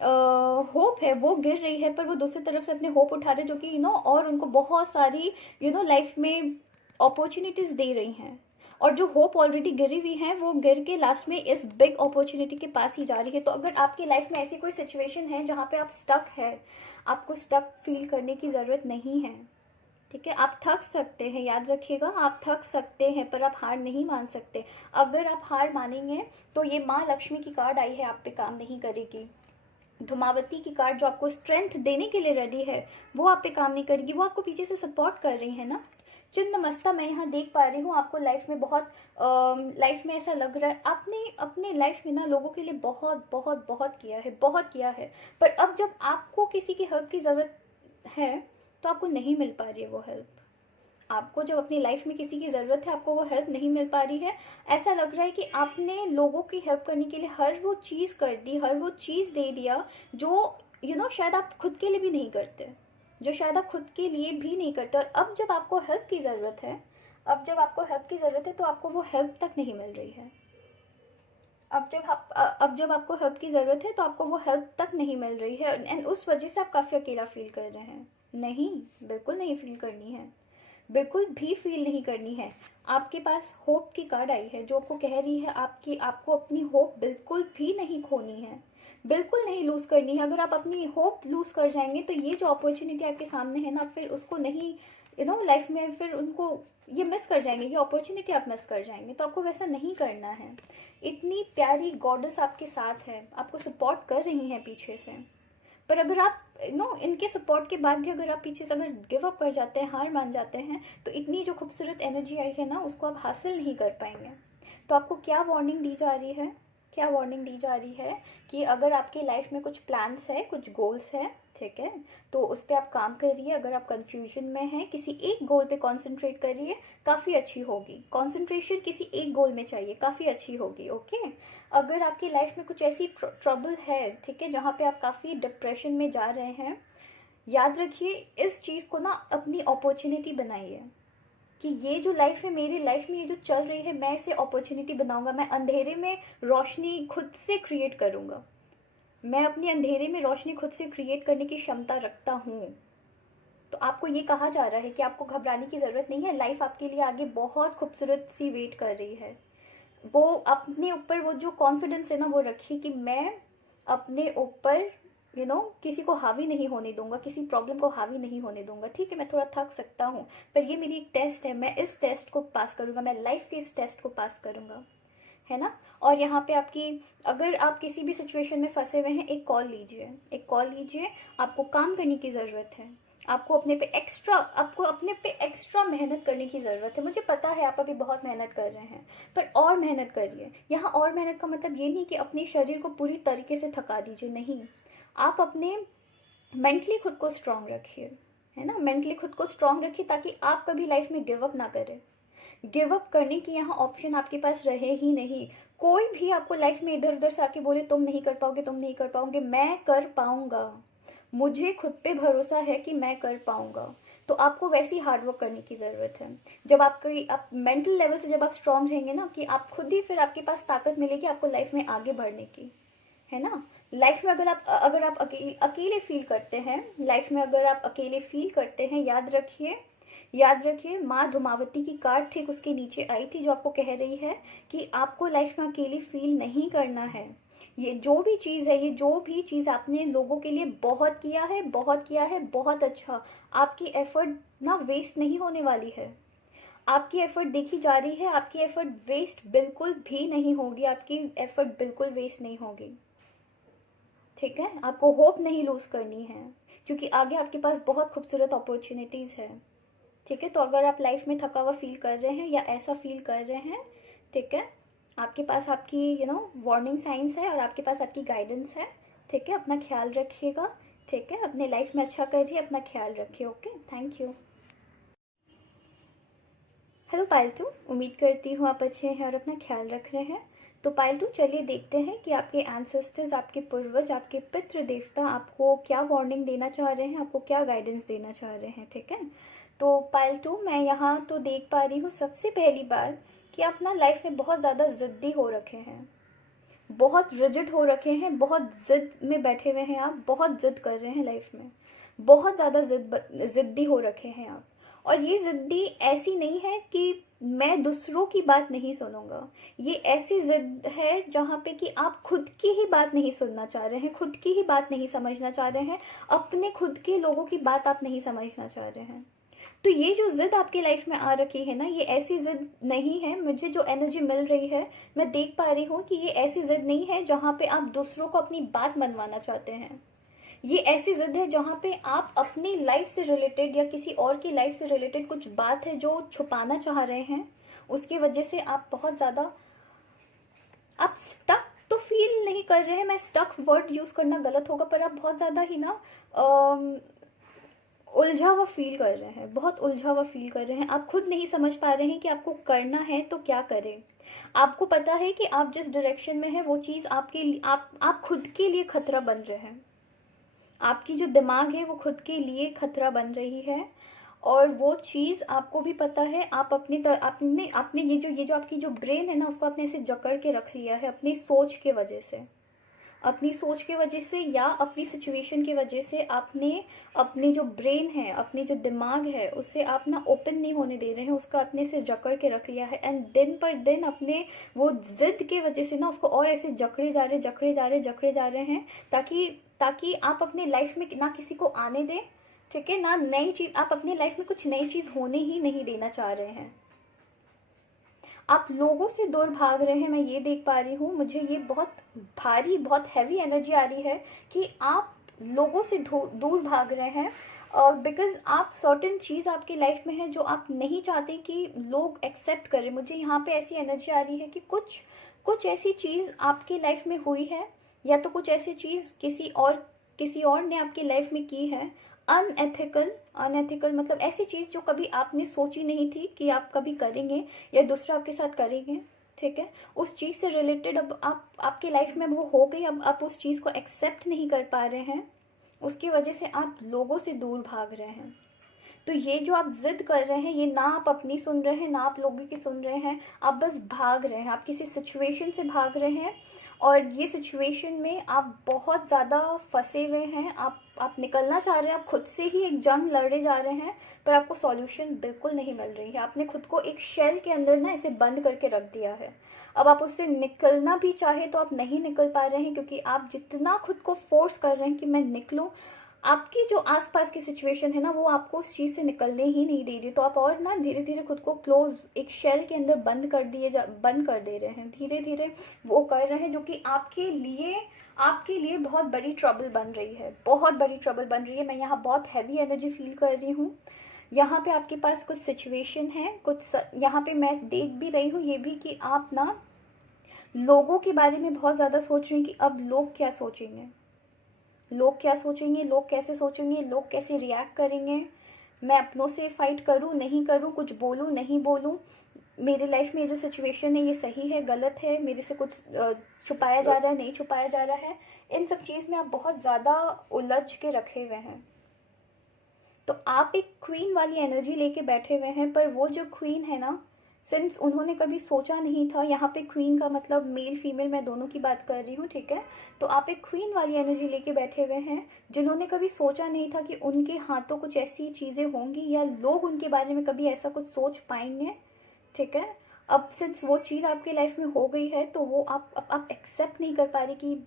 होप है वो गिर रही है, पर वो दूसरी तरफ से अपने होप उठा रहे हैं, जो कि और उनको बहुत सारी लाइफ में अपॉर्चुनिटीज़ दे रही हैं। और जो होप ऑलरेडी गिरी हुई है वो गिर के लास्ट में इस बिग अपॉर्चुनिटी के पास ही जा रही है। तो अगर आपकी लाइफ में ऐसी कोई सिचुएशन है जहाँ पे आप स्टक है, आपको स्टक फील करने की ज़रूरत नहीं है, ठीक है। आप थक सकते हैं, याद रखिएगा, आप थक सकते हैं, पर आप हार नहीं मान सकते। अगर आप हार मानेंगे तो ये माँ लक्ष्मी की कार्ड आई है, आप पे काम नहीं करेगी। धूमावती की कार्ड जो आपको स्ट्रेंथ देने के लिए रेडी है, वो आप पे काम नहीं करेगी, वो आपको पीछे से सपोर्ट कर रही है ना। चिन्नमस्ता मैं यहाँ देख पा रही हूँ आपको लाइफ में बहुत, लाइफ में ऐसा लग रहा है आपने अपने लाइफ में ना लोगों के लिए बहुत बहुत बहुत किया है, बहुत किया है, पर अब जब आपको किसी की हेल्प की ज़रूरत है तो आपको नहीं मिल पा रही है वो हेल्प। आपको जब अपनी लाइफ में किसी की ज़रूरत है, आपको वो हेल्प नहीं मिल पा रही है। ऐसा लग रहा है कि आपने लोगों की हेल्प करने के लिए हर वो चीज़ कर दी, हर वो चीज़ दे दिया जो शायद आप खुद के लिए भी नहीं करते, जो शायद आप खुद के लिए भी नहीं करते। और अब जब आपको हेल्प की ज़रूरत है, अब जब आपको हेल्प की ज़रूरत है तो आपको वो हेल्प तक नहीं मिल रही है। अब जब आपको हेल्प की ज़रूरत है तो आपको वो हेल्प तक नहीं मिल रही है, एंड उस वजह से आप काफ़ी अकेला फील कर रहे हैं। नहीं, बिल्कुल नहीं फील करनी है, बिल्कुल भी फील नहीं करनी है। आपके पास होप की कार्ड आई है जो आपको कह रही है आपको अपनी होप बिल्कुल भी नहीं खोनी है, बिल्कुल नहीं लूज़ करनी है। अगर आप अपनी होप लूज़ कर जाएंगे तो ये जो अपॉर्चुनिटी आपके सामने है ना, फिर उसको नहीं लाइफ में फिर उनको ये मिस कर जाएंगे, ये अपॉर्चुनिटी आप मिस कर जाएंगे। तो आपको वैसा नहीं करना है। इतनी प्यारी गॉडेस आपके साथ है, आपको सपोर्ट कर रही हैं पीछे से, पर अगर आप इनके सपोर्ट के बाद भी अगर आप पीछे से अगर गिव अप कर जाते हैं, हार मान जाते हैं, तो इतनी जो खूबसूरत एनर्जी आई है ना उसको आप हासिल नहीं कर पाएंगे। तो आपको क्या वार्निंग दी जा रही है, क्या वार्निंग दी जा रही है कि अगर आपकी लाइफ में कुछ प्लान्स है, कुछ गोल्स है, ठीक है, तो उस पर आप काम करिए। अगर आप कंफ्यूजन में हैं, किसी एक गोल पे कंसंट्रेट करिए, काफ़ी अच्छी होगी। कंसंट्रेशन किसी एक गोल में चाहिए, काफ़ी अच्छी होगी, ओके। अगर आपकी लाइफ में कुछ ऐसी ट्रबल है, ठीक है, जहाँ पे आप काफ़ी डिप्रेशन में जा रहे हैं, याद रखिए इस चीज़ को ना अपनी अपॉर्चुनिटी बनाइए कि ये जो लाइफ है, मेरी लाइफ में ये जो चल रही है, मैं इसे अपॉर्चुनिटी बनाऊंगा। मैं अंधेरे में रोशनी खुद से क्रिएट करूंगा, मैं अपने अंधेरे में रोशनी खुद से क्रिएट करने की क्षमता रखता हूँ। तो आपको ये कहा जा रहा है कि आपको घबराने की ज़रूरत नहीं है, लाइफ आपके लिए आगे बहुत खूबसूरत सी वेट कर रही है। वो अपने ऊपर वो जो कॉन्फिडेंस है ना वो रखिए कि मैं अपने ऊपर किसी को हावी नहीं होने दूंगा, किसी प्रॉब्लम को हावी नहीं होने दूंगा। ठीक है, मैं थोड़ा थक सकता हूँ, पर ये मेरी एक टेस्ट है, मैं इस टेस्ट को पास करूँगा, मैं लाइफ के इस टेस्ट को पास करूँगा, है ना। और यहाँ पे अगर आप किसी भी सिचुएशन में फंसे हुए हैं, एक कॉल लीजिए, एक कॉल लीजिए। आपको काम करने की ज़रूरत है, आपको अपने पे एक्स्ट्रा मेहनत करने की ज़रूरत है। मुझे पता है आप अभी बहुत मेहनत कर रहे हैं, पर और मेहनत करिए। यहाँ और मेहनत का मतलब ये नहीं कि अपने शरीर को पूरी तरीके से थका दीजिए, नहीं। आप अपने मेंटली खुद को स्ट्रांग रखिए, है ना, मेंटली खुद को स्ट्रांग रखिए ताकि आप कभी लाइफ में गिव अप ना करें। गिव अप करने की यहाँ ऑप्शन आपके पास रहे ही नहीं। कोई भी आपको लाइफ में इधर उधर से आके बोले तुम नहीं कर पाओगे, तुम नहीं कर पाओगे, मैं कर पाऊंगा, मुझे खुद पे भरोसा है कि मैं कर पाऊंगा। तो आपको वैसी हार्डवर्क करने की ज़रूरत है। जब आप मेंटल लेवल से जब आप स्ट्रांग रहेंगे ना, कि आप खुद ही फिर आपके पास ताकत मिलेगी आपको लाइफ में आगे बढ़ने की, है ना। लाइफ में अगर आप अकेले फील करते हैं, लाइफ में अगर आप अकेले फील करते हैं, याद रखिए माँ धूमावती की कार्ड ठीक उसके नीचे आई थी जो आपको कह रही है कि आपको लाइफ में अकेले फील नहीं करना है। ये जो भी चीज़ आपने लोगों के लिए बहुत किया है, बहुत अच्छा, आपकी एफर्ट ना वेस्ट नहीं होने वाली है। आपकी एफर्ट देखी जा रही है, आपकी एफर्ट वेस्ट बिल्कुल भी नहीं होगी, आपकी एफर्ट बिल्कुल वेस्ट नहीं होगी, ठीक है। आपको होप नहीं लूज़ करनी है क्योंकि आगे आपके पास बहुत खूबसूरत अपॉर्चुनिटीज़ है, ठीक है। तो अगर आप लाइफ में थका हुआ फील कर रहे हैं या ऐसा फील कर रहे हैं, ठीक है, आपके पास आपकी वार्निंग साइंस है और आपके पास आपकी गाइडेंस है, ठीक है। अपना ख्याल रखिएगा, ठीक है, अपने लाइफ में अच्छा करिए, अपना ख्याल रखिए, ओके, थैंक यू। हेलो पायलटू, उम्मीद करती हूँ आप अच्छे हैं और अपना ख्याल रख रहे हैं। तो पायलटू चलिए देखते हैं कि आपके एंसेस्टर्स, आपके पूर्वज, आपके पितृ देवता आपको क्या वार्निंग देना चाह रहे हैं, आपको क्या गाइडेंस देना चाह रहे हैं, ठीक है। तो पायलटू मैं यहाँ तो देख पा रही हूँ सबसे पहली बार कि आप ना लाइफ में बहुत ज़्यादा ज़िद्दी हो रखे हैं, बहुत रिजिड हो रखे हैं, बहुत ज़िद में बैठे हुए हैं आप, बहुत ज़िद कर रहे हैं लाइफ में, बहुत ज़्यादा ज़िद्दी हो रखे हैं आप। और ये ज़िद्दी ऐसी नहीं है कि मैं दूसरों की बात नहीं सुनूंगा, ये ऐसी ज़िद है जहाँ पे कि आप खुद की ही बात नहीं सुनना चाह रहे हैं, खुद की ही बात नहीं समझना चाह रहे हैं, अपने खुद के लोगों की बात आप नहीं समझना चाह रहे हैं। तो ये जो ज़िद आपकी लाइफ में आ रखी है ना, ये ऐसी ज़िद नहीं है। मुझे जो एनर्जी मिल रही है, मैं देख पा रही हूँ कि ये ऐसी ज़िद नहीं है जहाँ पे आप दूसरों को अपनी बात मनवाना चाहते हैं। ये ऐसी ज़िद है जहाँ पे आप अपनी लाइफ से रिलेटेड या किसी और की लाइफ से रिलेटेड कुछ बात है जो छुपाना चाह रहे हैं, उसकी वजह से आप बहुत ज़्यादा आप स्टक तो फील नहीं कर रहे हैं, मैं स्टक वर्ड यूज़ करना गलत होगा, पर आप बहुत ज़्यादा ही ना उलझा हुआ फील कर रहे हैं, बहुत उलझा हुआ फील कर रहे हैं। आप खुद नहीं समझ पा रहे हैं कि आपको करना है तो क्या करें। आपको पता है कि आप जिस डायरेक्शन में है वो चीज़ आपके लिए आप खुद के लिए खतरा बन रहे हैं। आपकी जो दिमाग है वो खुद के लिए खतरा बन रही है, और वो चीज़ आपको भी पता है। आप अपने आपने ये जो आपकी जो ब्रेन है ना, उसको आपने ऐसे जकड़ के रख लिया है अपनी सोच के वजह से, अपनी सोच की वजह से या अपनी सिचुएशन की वजह से। आपने अपनी जो ब्रेन है, अपनी जो दिमाग है, उससे आप ना ओपन नहीं होने दे रहे हैं, उसका अपने से जकड़ के रख लिया है। एंड दिन पर दिन अपने वो जिद के वजह से ना उसको और ऐसे जकड़े जा रहे जकड़े जा रहे हैं, ताकि आप अपनी लाइफ में ना किसी को आने दें, ठीक है ना, नई चीज़ आप अपनी लाइफ में कुछ नई चीज़ होने ही नहीं देना चाह रहे हैं। आप लोगों से दूर भाग रहे हैं, मैं ये देख पा रही हूँ। मुझे ये बहुत भारी, बहुत हैवी एनर्जी आ रही है कि आप लोगों से दूर भाग रहे हैं, बिकॉज आप सर्टेन चीज़ आपकी लाइफ में है जो आप नहीं चाहते कि लोग एक्सेप्ट करें। मुझे यहाँ पे ऐसी एनर्जी आ रही है कि कुछ ऐसी चीज़ आपकी लाइफ में हुई है, या तो कुछ ऐसी चीज़ किसी और ने आपकी लाइफ में की है, अनएथिकल मतलब ऐसी चीज़ जो कभी आपने सोची नहीं थी कि आप कभी करेंगे या दूसरा आपके साथ करेंगे, ठीक है। उस चीज़ से रिलेटेड अब आपकी लाइफ में वो हो गई, अब आप उस चीज़ को एक्सेप्ट नहीं कर पा रहे हैं, उसकी वजह से आप लोगों से दूर भाग रहे हैं। तो ये जो आप जिद कर रहे हैं, ये ना आप अपनी सुन रहे हैं ना आप लोगों की सुन रहे हैं, आप बस भाग रहे हैं, आप किसी सिचुएशन से भाग रहे हैं, और ये सिचुएशन में आप बहुत ज़्यादा फंसे हुए हैं। आप निकलना चाह रहे हैं, आप खुद से ही एक जंग लड़े जा रहे हैं, पर आपको सॉल्यूशन बिल्कुल नहीं मिल रही है। आपने खुद को एक शेल के अंदर ना ऐसे बंद करके रख दिया है। अब आप उससे निकलना भी चाहे तो आप नहीं निकल पा रहे हैं, क्योंकि आप जितना खुद को फोर्स कर रहे हैं कि मैं निकलूं, आपकी जो आसपास की सिचुएशन है ना, वो आपको उस चीज़ से निकलने ही नहीं दे रही। तो आप और ना धीरे धीरे खुद को क्लोज एक शेल के अंदर बंद कर दे रहे हैं, धीरे धीरे वो कर रहे हैं, जो कि आपके लिए बहुत बड़ी ट्रबल बन रही है, बहुत बड़ी ट्रबल बन रही है। मैं यहाँ बहुत हैवी एनर्जी फील कर रही हूँ। यहाँ पे आपके पास कुछ सिचुएशन है, यहाँ पे मैं देख भी रही हूँ ये भी कि आप ना लोगों के बारे में बहुत ज़्यादा सोच रहे हैं कि अब लोग क्या सोचेंगे, लोग क्या सोचेंगे, लोग कैसे सोचेंगे, लोग कैसे रिएक्ट करेंगे, मैं अपनों से फाइट करूं नहीं करूं, कुछ बोलूं नहीं बोलूं, मेरी लाइफ में ये जो सिचुएशन है ये सही है गलत है, मेरे से कुछ छुपाया जा रहा है नहीं छुपाया जा रहा है। इन सब चीज़ में आप बहुत ज़्यादा उलझ के रखे हुए हैं। तो आप एक क्वीन वाली एनर्जी लेके बैठे हुए हैं, पर वो जो क्वीन है ना, सिंस उन्होंने कभी सोचा नहीं था, यहाँ पे क्वीन का मतलब मेल फीमेल मैं दोनों की बात कर रही हूँ, ठीक है। तो आप एक क्वीन वाली एनर्जी लेके बैठे हुए हैं, जिन्होंने कभी सोचा नहीं था कि उनके हाथों कुछ ऐसी चीज़ें होंगी या लोग उनके बारे में कभी ऐसा कुछ सोच पाएंगे, ठीक है। अब सिंस वो चीज़ आपकी लाइफ में हो गई है, तो वो आप एक्सेप्ट नहीं कर पा रही कि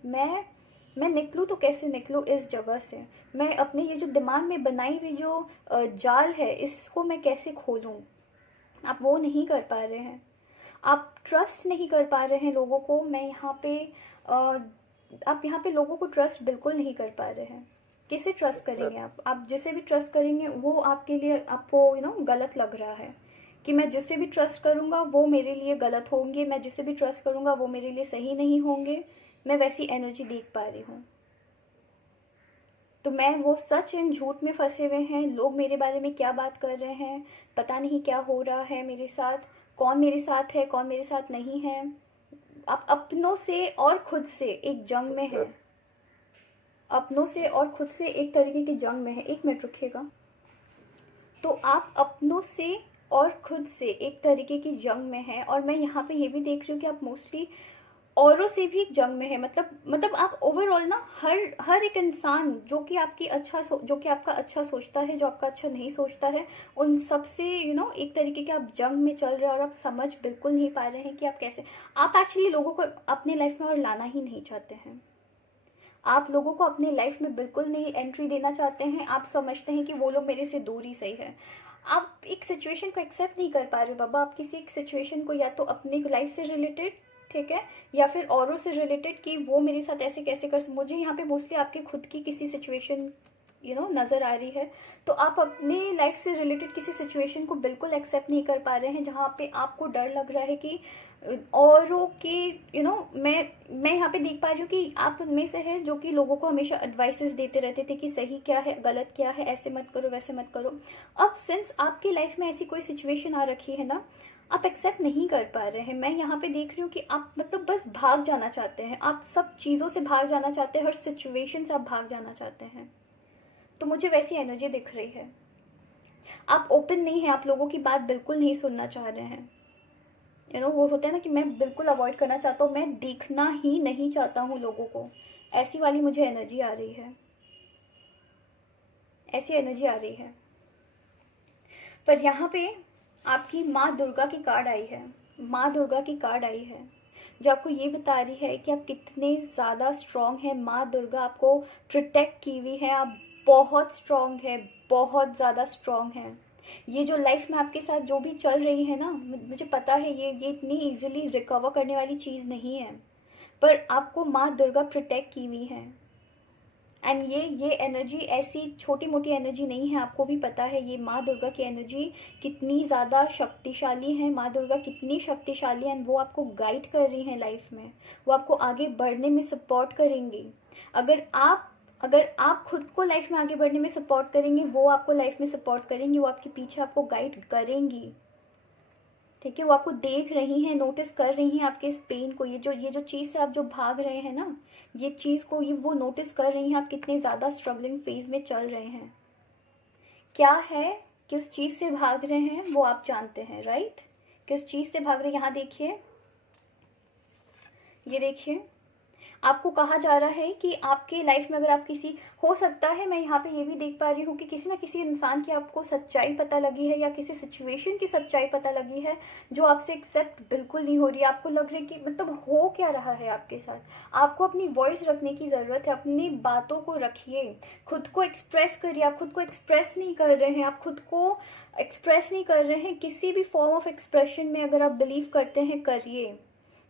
मैं निकलूँ तो कैसे निकलूँ इस जगह से, मैं अपने ये जो दिमाग में बनाई हुई जो जाल है इसको मैं कैसे खोलूँ। आप वो नहीं कर पा रहे हैं, आप ट्रस्ट नहीं कर पा रहे हैं लोगों को। मैं यहाँ पे आप यहाँ पे लोगों को ट्रस्ट बिल्कुल नहीं कर पा रहे हैं। किसे ट्रस्ट करेंगे आप जिसे भी ट्रस्ट करेंगे वो आपके लिए आपको गलत लग रहा है कि मैं जिसे भी ट्रस्ट करूँगा वो मेरे लिए गलत होंगे, मैं जिसे भी ट्रस्ट करूँगा वो मेरे लिए सही नहीं होंगे। मैं वैसी एनर्जी देख पा रही हूँ। तो मैं वो सच इन झूठ में फंसे हुए हैं, लोग मेरे बारे में क्या बात कर रहे हैं, पता नहीं क्या हो रहा है मेरे साथ, कौन मेरे साथ है कौन मेरे साथ नहीं है। आप अपनों से और खुद से एक जंग में है, अपनों से और खुद से एक तरीके की जंग में है। एक मिनट रुकिएगा। तो आप अपनों से और खुद से एक तरीके की जंग में है, और मैं यहाँ पे ये भी देख रही हूँ कि आप मोस्टली औरों से भी जंग में है। मतलब आप ओवरऑल ना हर एक इंसान जो कि जो कि आपका अच्छा सोचता है, जो आपका अच्छा नहीं सोचता है, उन सब से एक तरीके के आप जंग में चल रहे हैं और आप समझ बिल्कुल नहीं पा रहे हैं कि आप कैसे, आप एक्चुअली लोगों को अपने लाइफ में और लाना ही नहीं चाहते हैं। आप लोगों को अपने लाइफ में बिल्कुल नहीं एंट्री देना चाहते हैं। आप समझते हैं कि वो लोग मेरे से दूर ही सही है। आप एक सिचुएशन को एक्सेप्ट नहीं कर पा रहे बाबा। आप किसी एक सिचुएशन को या तो अपनी लाइफ से रिलेटेड, ठीक है, या फिर औरों से रिलेटेड कि वो मेरे साथ ऐसे कैसे कर, मुझे यहाँ पे मोस्टली आपके खुद की किसी सिचुएशन नज़र आ रही है। तो आप अपने लाइफ से रिलेटेड किसी सिचुएशन को बिल्कुल एक्सेप्ट नहीं कर पा रहे हैं, जहाँ पे आपको डर लग रहा है कि औरों के मैं यहाँ पे देख पा रही हूँ कि आप उनमें से हैं जो कि लोगों को हमेशा एडवाइसेस देते रहते थे कि सही क्या है, गलत क्या है, ऐसे मत करो, वैसे मत करो। अब सिंस आपकी लाइफ में ऐसी कोई सिचुएशन आ रखी है ना, आप एक्सेप्ट नहीं कर पा रहे हैं। मैं यहाँ पे देख रही हूँ कि आप बस भाग जाना चाहते हैं। आप सब चीज़ों से भाग जाना चाहते हैं, हर सिचुएशन से आप भाग जाना चाहते हैं। तो मुझे वैसी एनर्जी दिख रही है। आप ओपन नहीं है, आप लोगों की बात बिल्कुल नहीं सुनना चाह रहे हैं। वो होता है ना कि मैं बिल्कुल अवॉइड करना चाहता हूँ, मैं देखना ही नहीं चाहता हूँ लोगों को। ऐसी वाली मुझे एनर्जी आ रही है, ऐसी एनर्जी आ रही है। पर यहाँ पे आपकी माँ दुर्गा की कार्ड आई है। माँ दुर्गा की कार्ड आई है जो आपको ये बता रही है कि आप कितने ज़्यादा स्ट्रॉन्ग हैं। माँ दुर्गा आपको प्रोटेक्ट की हुई है। आप बहुत स्ट्रॉन्ग है, बहुत ज़्यादा स्ट्रॉन्ग है। ये जो लाइफ में आपके साथ जो भी चल रही है ना, मुझे पता है ये इतनी इजीली रिकवर करने वाली चीज़ नहीं है, पर आपको माँ दुर्गा प्रोटेक्ट की हुई है। एंड ये एनर्जी ऐसी छोटी मोटी एनर्जी नहीं है, आपको भी पता है ये माँ दुर्गा की एनर्जी कितनी ज़्यादा शक्तिशाली है। माँ दुर्गा कितनी शक्तिशाली है, एंड वो आपको गाइड कर रही हैं लाइफ में। वो आपको आगे बढ़ने में सपोर्ट करेंगी। अगर आप खुद को लाइफ में आगे बढ़ने में सपोर्ट करेंगे, वो आपको लाइफ में सपोर्ट करेंगी। वो आपके पीछे आपको गाइड करेंगी, ठीक है। वो आपको देख रही हैं, नोटिस कर रही हैं आपके इस पेन को। ये जो चीज़ से आप जो भाग रहे हैं ना, ये चीज़ को वो नोटिस कर रही हैं आप कितने ज़्यादा स्ट्रगलिंग फेज में चल रहे हैं। क्या है, किस चीज़ से भाग रहे हैं वो आप जानते हैं, राइट। किस चीज़ से भाग रहे हैं, यहाँ देखिए, ये देखिए, आपको कहा जा रहा है कि आपके लाइफ में अगर आप हो सकता है, मैं यहाँ पे ये भी देख पा रही हूँ कि किसी ना किसी इंसान की आपको सच्चाई पता लगी है, या किसी सिचुएशन की सच्चाई पता लगी है जो आपसे एक्सेप्ट बिल्कुल नहीं हो रही है। आपको लग रहा है कि हो क्या रहा है आपके साथ। आपको अपनी वॉइस रखने की ज़रूरत है। अपनी बातों को रखिए, खुद को एक्सप्रेस करिए। आप खुद को एक्सप्रेस नहीं कर रहे हैं, आप खुद को एक्सप्रेस नहीं कर रहे हैं। किसी भी फॉर्म ऑफ एक्सप्रेशन में अगर आप बिलीव करते हैं, करिए।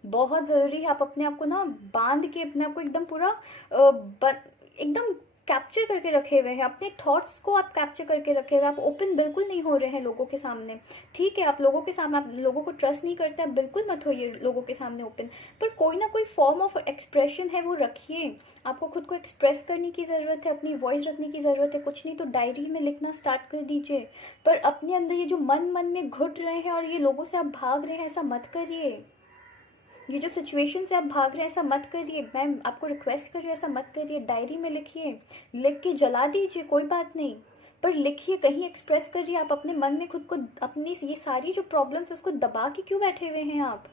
बहुत ज़रूरी है। आप अपने आप को ना बांध के, अपने आप को एकदम पूरा एकदम कैप्चर करके रखे हुए हैं। अपने थॉट्स को आप कैप्चर करके रखे हुए हैं। आप ओपन बिल्कुल नहीं हो रहे हैं लोगों के सामने, ठीक है। आप लोगों के सामने, आप लोगों को ट्रस्ट नहीं करते, आप बिल्कुल मत होइए लोगों के सामने ओपन। पर कोई ना कोई फॉर्म ऑफ एक्सप्रेशन है, वो रखिए। आपको खुद को एक्सप्रेस करने की ज़रूरत है, अपनी वॉइस रखने की ज़रूरत है। कुछ नहीं तो डायरी में लिखना स्टार्ट कर दीजिए। पर अपने अंदर ये जो मन में घुट रहे हैं और ये लोगों से आप भाग रहे हैं, ऐसा मत करिए। ये जो सिचुएशन से आप भाग रहे हैं, ऐसा मत करिए। मैं आपको रिक्वेस्ट कर रही हूँ, ऐसा मत करिए। डायरी में लिखिए, लिख के जला दीजिए, कोई बात नहीं, पर लिखिए, कहीं एक्सप्रेस करिए। आप अपने मन में खुद को, अपनी ये सारी जो प्रॉब्लम्स, उसको दबा के क्यों बैठे हुए हैं आप।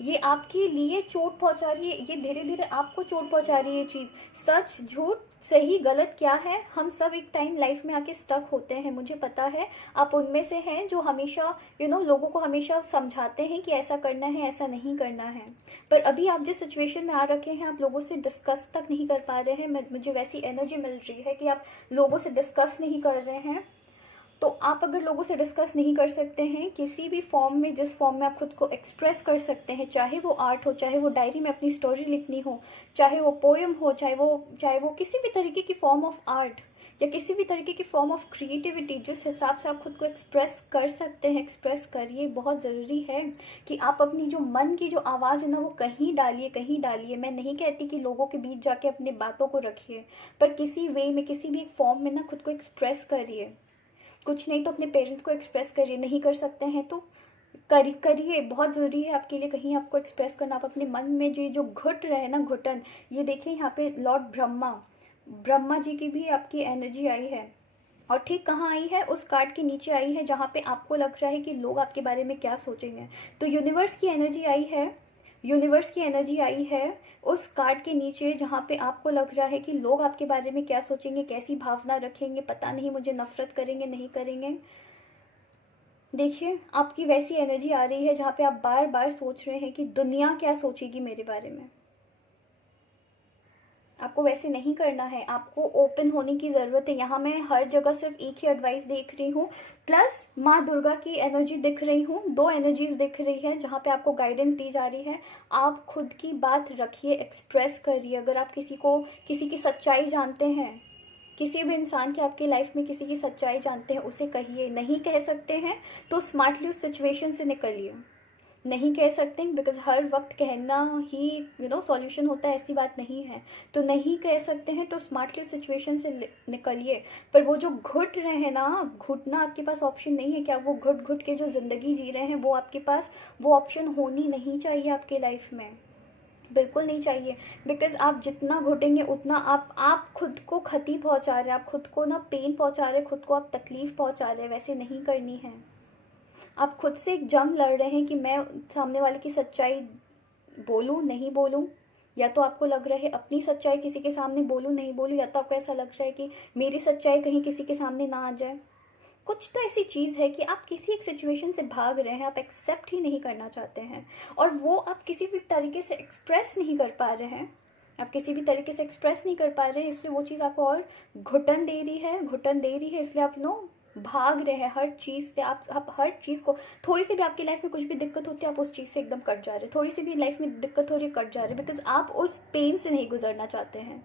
ये आपके लिए चोट पहुंचा रही है, ये धीरे धीरे आपको चोट पहुंचा रही है। ये चीज़, सच झूठ, सही गलत क्या है, हम सब एक टाइम लाइफ में आके स्टक होते हैं। मुझे पता है आप उनमें से हैं जो हमेशा लोगों को हमेशा समझाते हैं कि ऐसा करना है, ऐसा नहीं करना है। पर अभी आप जिस सिचुएशन में आ रखे हैं, आप लोगों से डिस्कस तक नहीं कर पा रहे हैं। मुझे वैसी एनर्जी मिल रही है कि आप लोगों से डिस्कस नहीं कर रहे हैं। तो आप अगर लोगों से डिस्कस नहीं कर सकते हैं किसी भी फॉर्म में, जिस फॉर्म में आप खुद को एक्सप्रेस कर सकते हैं, चाहे वो आर्ट हो, चाहे वो डायरी में अपनी स्टोरी लिखनी हो, चाहे वो पोएम हो, चाहे वो किसी भी तरीके की फॉर्म ऑफ आर्ट, या किसी भी तरीके की फॉर्म ऑफ क्रिएटिविटी, जिस हिसाब से आप खुद को एक्सप्रेस कर सकते हैं, एक्सप्रेस करिए। बहुत ज़रूरी है कि आप अपनी जो मन की जो आवाज़ है ना, वो कहीं डालिए, कहीं डालिए। मैं नहीं कहती कि लोगों के बीच जाके अपनी बातों को रखिए, पर किसी वे में, किसी भी एक फॉर्म में ना खुद को एक्सप्रेस करिए। कुछ नहीं तो अपने पेरेंट्स को एक्सप्रेस करिए। नहीं कर सकते हैं तो करिए। बहुत ज़रूरी है आपके लिए कहीं आपको एक्सप्रेस करना। आप अपने मन में जो घुट रहे हैं ना, घुटन, ये देखिए यहाँ पे लॉर्ड ब्रह्मा जी की भी आपकी एनर्जी आई है। और ठीक कहाँ आई है, उस कार्ड के नीचे आई है जहाँ पे आपको लग रहा है कि लोग आपके बारे में क्या सोचेंगे। तो यूनिवर्स की एनर्जी आई है। यूनिवर्स की एनर्जी आई है उस कार्ड के नीचे, जहाँ पे आपको लग रहा है कि लोग आपके बारे में क्या सोचेंगे, कैसी भावना रखेंगे, पता नहीं मुझे नफरत करेंगे नहीं करेंगे। देखिए आपकी वैसी एनर्जी आ रही है जहाँ पे आप बार बार सोच रहे हैं कि दुनिया क्या सोचेगी मेरे बारे में। आपको वैसे नहीं करना है, आपको ओपन होने की ज़रूरत है। यहाँ मैं हर जगह सिर्फ एक ही एडवाइस देख रही हूँ, प्लस माँ दुर्गा की एनर्जी दिख रही हूँ, 2 एनर्जीज दिख रही है जहाँ पे आपको गाइडेंस दी जा रही है। आप खुद की बात रखिए, एक्सप्रेस करिए। अगर आप किसी की सच्चाई जानते हैं, किसी भी इंसान की आपकी लाइफ में किसी की सच्चाई जानते हैं, उसे कहिए। नहीं कह सकते हैं तो स्मार्टली उस सिचुएशन से निकलिए। नहीं कह सकते बिकॉज हर वक्त कहना ही सॉल्यूशन होता है, ऐसी बात नहीं है। तो नहीं कह सकते हैं तो स्मार्टली सिचुएशन से निकलिए। पर वो जो घुट रहे हैं ना, घुटना आपके पास ऑप्शन नहीं है क्या? वो घुट घुट के जो ज़िंदगी जी रहे हैं वो आपके पास वो ऑप्शन होनी नहीं चाहिए आपके लाइफ में, बिल्कुल नहीं चाहिए। बिकॉज आप जितना घुटेंगे उतना आप खुद को क्षति पहुंचा रहे हैं, आप खुद को ना पेन पहुंचा रहे हैं, खुद को आप तकलीफ पहुंचा रहे हैं। वैसे नहीं करनी है। आप खुद से एक जंग लड़ रहे हैं कि मैं सामने वाले की सच्चाई बोलूं नहीं बोलूं, या तो आपको लग रहा है अपनी सच्चाई किसी के सामने बोलूं नहीं बोलूं, या तो आपको ऐसा लग रहा है कि मेरी सच्चाई कहीं किसी के सामने ना आ जाए। कुछ तो ऐसी चीज़ है कि आप किसी एक सिचुएशन से भाग रहे हैं, आप एक्सेप्ट ही नहीं करना चाहते हैं, और वो आप किसी भी तरीके से एक्सप्रेस नहीं कर पा रहे हैं। आप किसी भी तरीके से एक्सप्रेस नहीं कर पा रहे हैं, इसलिए वो चीज़ आपको और घुटन दे रही है। इसलिए आप भाग रहे हैं हर चीज़ से। आप हर चीज़ को, थोड़ी सी भी आपकी लाइफ में कुछ भी दिक्कत होती है आप उस चीज़ से एकदम कट जा रहे हैं। थोड़ी सी भी लाइफ में दिक्कत हो रही है, कट जा रहे हैं, बिकॉज आप उस पेन से नहीं गुजरना चाहते हैं।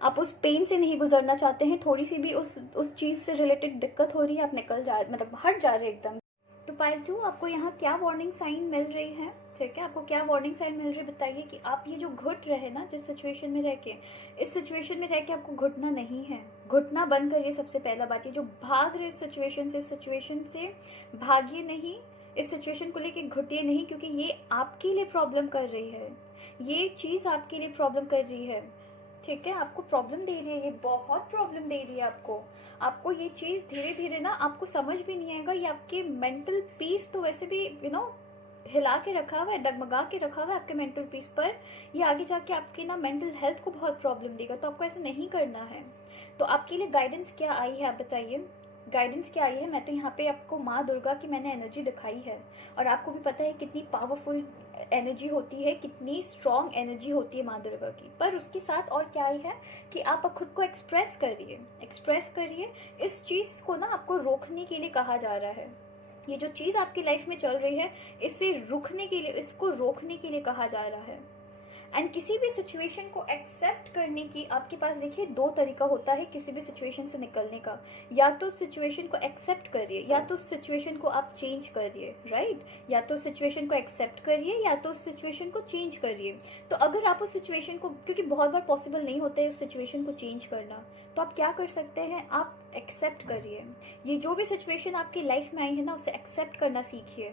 आप उस पेन से नहीं गुजरना चाहते हैं। थोड़ी सी भी उस चीज़ से रिलेटेड दिक्कत हो रही है, आप निकल जा मतलब हट जा रहे हैं एकदम। तो पाइल 2, आपको यहाँ क्या वार्निंग साइन मिल रही है? ठीक है, आपको क्या वार्निंग साइन मिल रही है बताइए कि आप ये जो घुट रहे हैं ना जिस सिचुएशन में रह के, इस सिचुएशन में रह के आपको घुटना नहीं है। घुटना बंद करिए। सबसे पहला बात, ये जो भाग रहे इस सिचुएशन से भागिए नहीं। इस सिचुएशन को लेके घुटिए नहीं, क्योंकि ये आपके लिए प्रॉब्लम कर रही है। ये चीज़ आपके लिए प्रॉब्लम कर रही है। ठीक है, आपको प्रॉब्लम दे रही है, ये बहुत प्रॉब्लम दे रही है आपको ये चीज़ धीरे धीरे ना आपको समझ भी नहीं आएगा। ये आपके मेंटल पीस तो वैसे भी हिला के रखा हुआ है, डगमगा के रखा हुआ है आपके मेंटल पीस पर। ये आगे जाके आपकी ना मेंटल हेल्थ को बहुत प्रॉब्लम देगा, तो आपको ऐसा नहीं करना है। तो आपके लिए गाइडेंस क्या आई है आप बताइए? गाइडेंस क्या आई है? मैं तो यहाँ पे आपको माँ दुर्गा की मैंने एनर्जी दिखाई है, और आपको भी पता है कितनी पावरफुल एनर्जी होती है, कितनी स्ट्रॉन्ग एनर्जी होती है माँ दुर्गा की। पर उसके साथ और क्या आई है कि आप खुद को एक्सप्रेस करिए। इस चीज़ को ना आपको रोकने के लिए कहा जा रहा है। ये जो चीज़ आपकी लाइफ में चल रही है, इसको रोकने के लिए कहा जा रहा है। एंड किसी भी सिचुएशन को एक्सेप्ट करने की आपके पास देखिए 2 तरीका होता है किसी भी सिचुएशन से निकलने का। या तो सिचुएशन को एक्सेप्ट करिए, या तो सिचुएशन को आप चेंज करिए, राइट? या तो सिचुएशन को एक्सेप्ट करिए, या तो सिचुएशन को चेंज करिए। तो अगर आप उस सिचुएशन को, क्योंकि बहुत बार पॉसिबल नहीं होता है उस सिचुएशन को चेंज करना, तो आप क्या कर सकते हैं? आप एक्सेप्ट करिए। ये जो भी सिचुएशन आपकी लाइफ में आई है ना, उसे एक्सेप्ट करना सीखिए।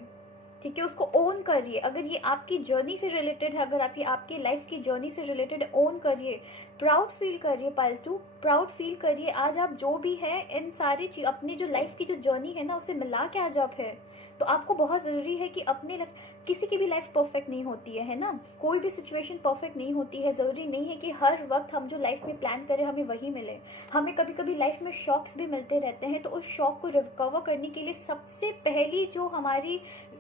ठीक है, उसको ओन करिए। अगर ये आपकी जर्नी से रिलेटेड है, अगर आपकी लाइफ की जर्नी से रिलेटेड है, ओन करिए। प्राउड फील करिए पालतू, प्राउड फील करिए। आज आप जो भी है इन सारी चीज, अपनी जो लाइफ की जो जर्नी है ना उसे मिला के आज आप है। तो आपको बहुत ज़रूरी है कि अपने किसी की भी लाइफ परफेक्ट नहीं होती है ना? कोई भी सिचुएशन परफेक्ट नहीं होती है। ज़रूरी नहीं है कि हर वक्त हम जो लाइफ में प्लान करें हमें वही मिले। हमें कभी कभी लाइफ में शॉक्स भी मिलते रहते हैं। तो उस शॉक को रिकवर करने के लिए सबसे पहली जो हमारी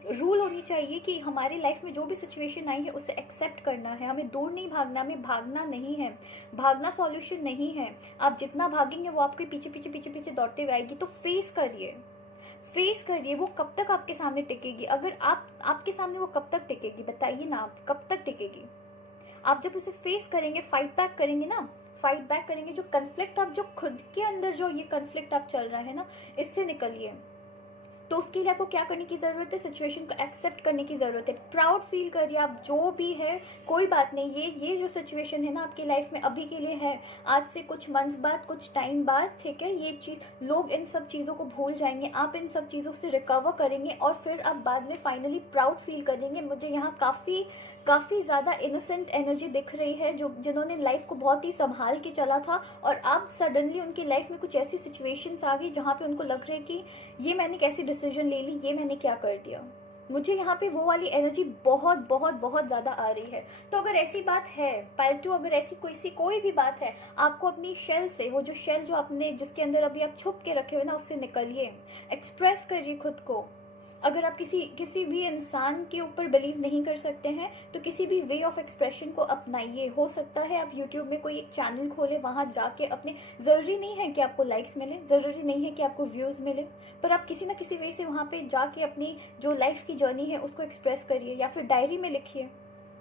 रूल होनी चाहिए कि हमारी लाइफ में जो भी सिचुएशन आई है उसे एक्सेप्ट करना है। हमें दूर नहीं भागना, हमें भागना नहीं है। भागना सॉल्यूशन नहीं है। आप जितना भागेंगे वो आपके पीछे पीछे पीछे पीछे दौड़ते हुए आएगी। तो फेस करिए। वो कब तक आपके सामने टिकेगी? अगर आपके सामने वो कब तक टिकेगी बताइए ना, आप कब तक टिकेगी? आप जब उसे फेस करेंगे, फाइट बैक करेंगे, जो कन्फ्लिक्ट आप, जो खुद के अंदर जो ये कन्फ्लिक्ट आप चल रहा है ना, इससे निकलिए। तो उसके लिए आपको क्या करने की ज़रूरत है? सिचुएशन को एक्सेप्ट करने की ज़रूरत है। प्राउड फील करिए। आप जो भी है, कोई बात नहीं, ये जो सिचुएशन है ना आपकी लाइफ में अभी के लिए है। आज से कुछ मंथ्स बाद, कुछ टाइम बाद, ठीक है, ये चीज़, लोग इन सब चीज़ों को भूल जाएंगे। आप इन सब चीज़ों से रिकवर करेंगे और फिर आप बाद में फाइनली प्राउड फील करेंगे। मुझे यहाँ काफ़ी ज़्यादा इनोसेंट एनर्जी दिख रही है, जिन्होंने लाइफ को बहुत ही संभाल के चला था, और अब सडनली उनकी लाइफ में कुछ ऐसी सिचुएशंस आ गई जहाँ पे उनको लग रहा है कि ये मैंने कैसी डिसीजन ले ली, ये मैंने क्या कर दिया। मुझे यहाँ पे वो वाली एनर्जी बहुत बहुत बहुत ज़्यादा आ रही है। तो अगर ऐसी बात है पाइल 2, अगर ऐसी कोई भी बात है, आपको अपनी शेल से, वो जो शेल जो अपने जिसके अंदर अभी आप छुप के रखे हुए ना, उससे निकलिए, एक्सप्रेस करिए खुद को। अगर आप किसी भी इंसान के ऊपर बिलीव नहीं कर सकते हैं तो किसी भी वे ऑफ एक्सप्रेशन को अपनाइए। हो सकता है आप यूट्यूब में कोई एक चैनल खोले, वहाँ जाके अपने, ज़रूरी नहीं है कि आपको लाइक्स मिले, ज़रूरी नहीं है कि आपको व्यूज़ मिले, पर आप किसी ना किसी वे से वहाँ पे जाके अपनी जो लाइफ की जर्नी है उसको एक्सप्रेस करिए, या फिर डायरी में लिखिए,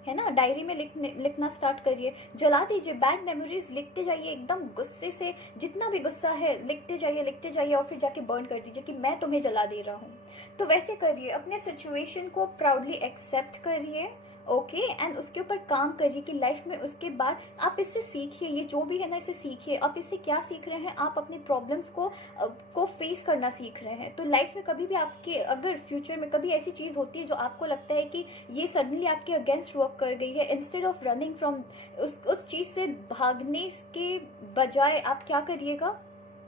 है ना, डायरी में लिखना स्टार्ट करिए, जला दीजिए, बैड मेमोरीज लिखते जाइए, एकदम गुस्से से जितना भी गुस्सा है लिखते जाइए और फिर जाके बर्न कर दीजिए कि मैं तुम्हें जला दे रहा हूँ। तो वैसे करिए, अपने सिचुएशन को प्राउडली एक्सेप्ट करिए, ओके, एंड उसके ऊपर काम करिए कि लाइफ में उसके बाद आप इससे सीखिए, ये जो भी है ना इसे सीखिए। आप इससे क्या सीख रहे हैं, आप अपने प्रॉब्लम्स को फेस करना सीख रहे हैं। तो लाइफ में कभी भी आपके, अगर फ्यूचर में कभी ऐसी चीज़ होती है जो आपको लगता है कि ये सडनली आपके अगेंस्ट वर्क कर गई है, इंस्टेड ऑफ रनिंग फ्रॉम उस चीज़ से भागने के बजाय आप क्या करिएगा,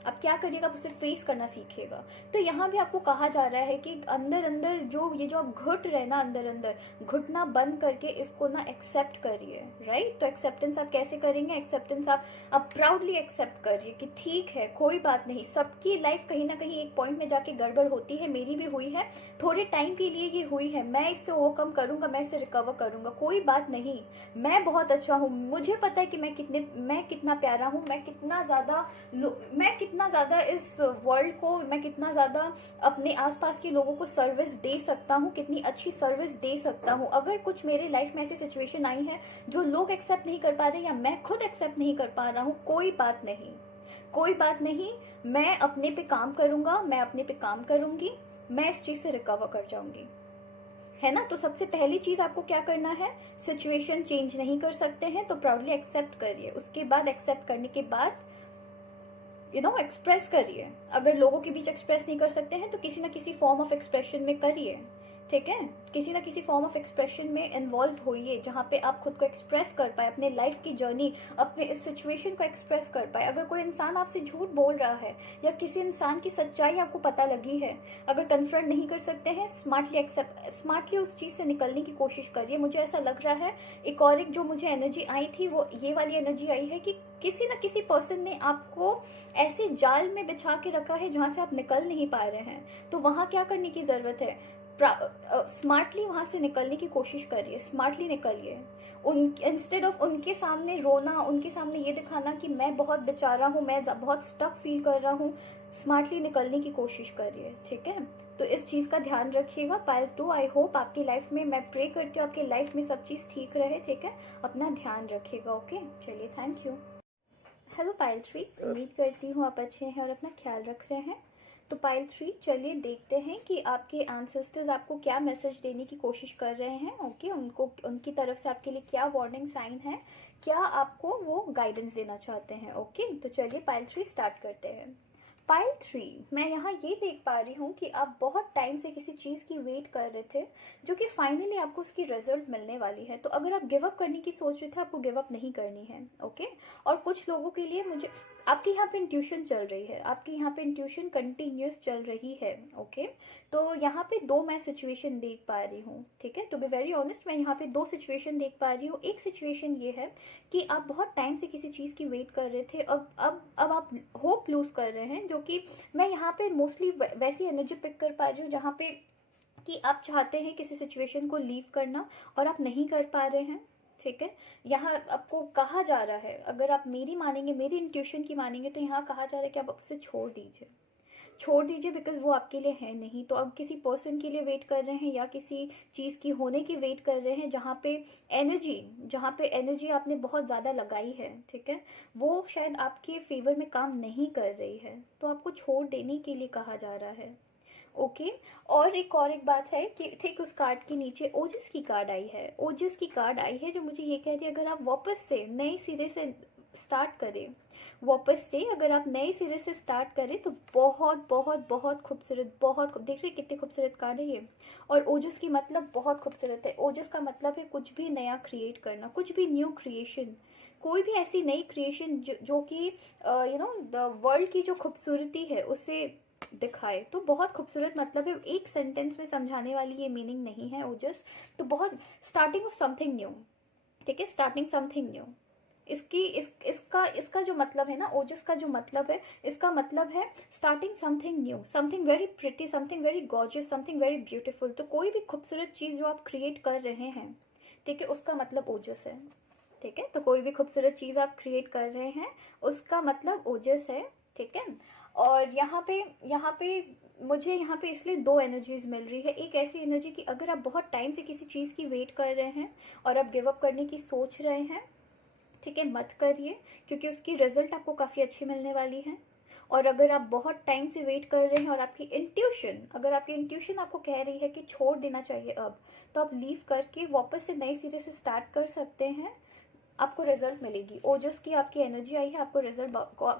अब क्या करिएगा, आप उसे फेस करना सीखिएगा। तो यहाँ भी आपको कहा जा रहा है कि अंदर अंदर जो आप घुट रहे ना, अंदर अंदर घुटना बंद करके इसको ना एक्सेप्ट करिए, राइट। तो एक्सेप्टेंस आप कैसे करेंगे, एक्सेप्टेंस आप प्राउडली एक्सेप्ट करिए कि ठीक है, कोई बात नहीं, सबकी लाइफ कहीं ना कहीं एक पॉइंट में जाके गड़बड़ होती है, मेरी भी हुई है, थोड़े टाइम के लिए ये हुई है, मैं इससे ओवरकम करूँगा, मैं इससे रिकवर करूँगा, कोई बात नहीं, मैं बहुत अच्छा हूँ, मुझे पता है कि मैं कितना प्यारा हूँ, मैं कितना ज़्यादा इस वर्ल्ड को, मैं कितना ज़्यादा अपने आसपास के लोगों को सर्विस दे सकता हूँ, कितनी अच्छी सर्विस दे सकता हूँ। अगर कुछ मेरे लाइफ में ऐसी सिचुएशन आई है जो लोग एक्सेप्ट नहीं कर पा रहे या मैं खुद एक्सेप्ट नहीं कर पा रहा हूँ, कोई बात नहीं, मैं अपने पे काम करूँगा, मैं अपने पे काम करूँगी, मैं इस चीज़ से रिकवर कर जाऊँगी, है ना। तो सबसे पहली चीज़ आपको क्या करना है, सिचुएशन चेंज नहीं कर सकते हैं तो प्राउडली एक्सेप्ट करिए। उसके बाद एक्सेप्ट करने के बाद एक्सप्रेस करिए। अगर लोगों के बीच एक्सप्रेस नहीं कर सकते हैं तो किसी ना किसी फॉर्म ऑफ एक्सप्रेशन में करिए, ठीक है, किसी ना किसी फॉर्म ऑफ एक्सप्रेशन में इन्वॉल्व होइए जहाँ पे आप खुद को एक्सप्रेस कर पाए, अपने लाइफ की जर्नी, अपने इस सिचुएशन को एक्सप्रेस कर पाए। अगर कोई इंसान आपसे झूठ बोल रहा है या किसी इंसान की सच्चाई आपको पता लगी है, अगर कन्फ्रंट नहीं कर सकते हैं, स्मार्टली उस चीज़ से निकलने की कोशिश करिए। मुझे ऐसा लग रहा है एक जो मुझे एनर्जी आई थी वो ये वाली एनर्जी आई है कि किसी न किसी पर्सन ने आपको ऐसे जाल में बिछा के रखा है जहाँ से आप निकल नहीं पा रहे हैं। तो वहाँ क्या करने की ज़रूरत है, स्मार्टली वहाँ से निकलने की कोशिश करिए, स्मार्टली निकलिए। इंस्टेड ऑफ उनके सामने रोना, उनके सामने ये दिखाना कि मैं बहुत बेचारा हूँ, मैं बहुत स्टक फील कर रहा हूँ, स्मार्टली निकलने की कोशिश करिए, ठीक है। तो इस चीज़ का ध्यान रखिएगा। पाइल 2, आई होप आपकी लाइफ में, मैं प्रे करती हूँ आपकी लाइफ में सब चीज़ ठीक रहे, ठीक है। अपना ध्यान रखिएगा, ओके, चलिए, थैंक यू। हेलो पाइल 3, उम्मीद करती हूँ आप अच्छे हैं और अपना ख्याल रख रहे हैं। तो पाइल 3, चलिए देखते हैं कि आपके एंसेस्टर्स आपको क्या मैसेज देने की कोशिश कर रहे हैं, ओके, उनको, उनकी तरफ से आपके लिए क्या वार्निंग साइन है, क्या आपको वो गाइडेंस देना चाहते हैं, ओके। तो चलिए पाइल 3 स्टार्ट करते हैं। पाइल 3, मैं यहाँ ये देख पा रही हूँ कि आप बहुत टाइम से किसी चीज़ की वेट कर रहे थे जो कि फाइनली आपको उसकी रिजल्ट मिलने वाली है। तो अगर आप गिव अप करने की सोच रहे थे, आपको गिव अप नहीं करनी है, ओके। और कुछ लोगों के लिए मुझे आपके यहाँ पे इंट्यूशन चल रही है, आपके यहाँ पे इंट्यूशन कंटिन्यूस चल रही है, ओके। तो यहाँ पे दो मैं सिचुएशन देख पा रही हूँ, ठीक है। टू बी वेरी ऑनेस्ट, मैं यहाँ पे दो सिचुएशन देख पा रही हूँ। एक सिचुएशन ये है कि आप बहुत टाइम से किसी चीज़ की वेट कर रहे थे, अब आप होप लूज़ कर रहे हैं, जो कि मैं यहाँ पे मोस्टली वैसी एनर्जी पिक कर पा रही हूँ जहाँ पे कि आप चाहते हैं किसी सिचुएशन को लीव करना और आप नहीं कर पा रहे हैं, ठीक है। यहाँ आपको कहा जा रहा है, अगर आप मेरी मानेंगे, मेरी इंट्यूशन की मानेंगे, तो यहाँ कहा जा रहा है कि आप उसे छोड़ दीजिए बिकॉज वो आपके लिए है नहीं। तो अब किसी पर्सन के लिए वेट कर रहे हैं या किसी चीज़ की होने की वेट कर रहे हैं जहाँ पे एनर्जी आपने बहुत ज़्यादा लगाई है, ठीक है, वो शायद आपके फेवर में काम नहीं कर रही है, तो आपको छोड़ देने के लिए कहा जा रहा है, ओके। और एक बात है कि ठीक उस कार्ड के नीचे ओजस की कार्ड आई है, जो मुझे ये कह रही है, अगर आप वापस से नए सिरे से स्टार्ट करें, अगर आप नए सिरे से स्टार्ट करें तो बहुत बहुत बहुत खूबसूरत, देख रहे कितने खूबसूरत कार्ड है ये। और ओजस की मतलब बहुत खूबसूरत है। ओजस का मतलब है कुछ भी नया क्रिएट करना, कुछ भी न्यू क्रिएशन, कोई भी ऐसी नई क्रिएशन जो कि द वर्ल्ड की जो खूबसूरती है उसे दिखाए। तो बहुत खूबसूरत मतलब है, एक सेंटेंस में समझाने वाली ये मीनिंग नहीं है ओजस। तो बहुत स्टार्टिंग ऑफ समथिंग न्यू, ठीक है, स्टार्टिंग समथिंग न्यू। इसका जो मतलब है ना, ओजस का जो मतलब है, इसका मतलब है starting something new, something very pretty, something very gorgeous, something very beautiful. तो कोई भी खूबसूरत चीज़ जो आप क्रिएट कर रहे हैं, ठीक है, उसका मतलब ओजस है। ठीक है, तो कोई भी खूबसूरत चीज़ आप क्रिएट कर रहे हैं उसका मतलब ओजस है। ठीक है, और यहाँ पे मुझे यहाँ पे इसलिए दो एनर्जीज मिल रही है। एक ऐसी एनर्जी कि अगर आप बहुत टाइम से किसी चीज़ की वेट कर रहे हैं और आप गिव अप करने की सोच रहे हैं, ठीक है, मत करिए, क्योंकि उसकी रिजल्ट आपको काफ़ी अच्छी मिलने वाली है। और अगर आप बहुत टाइम से वेट कर रहे हैं और अगर आपकी इंट्यूशन आपको कह रही है कि छोड़ देना चाहिए अब, तो आप लीव करके वापस से नए सिरे से स्टार्ट कर सकते हैं। आपको रिजल्ट मिलेगी। ओजस की आपकी एनर्जी आई है, आपको रिजल्ट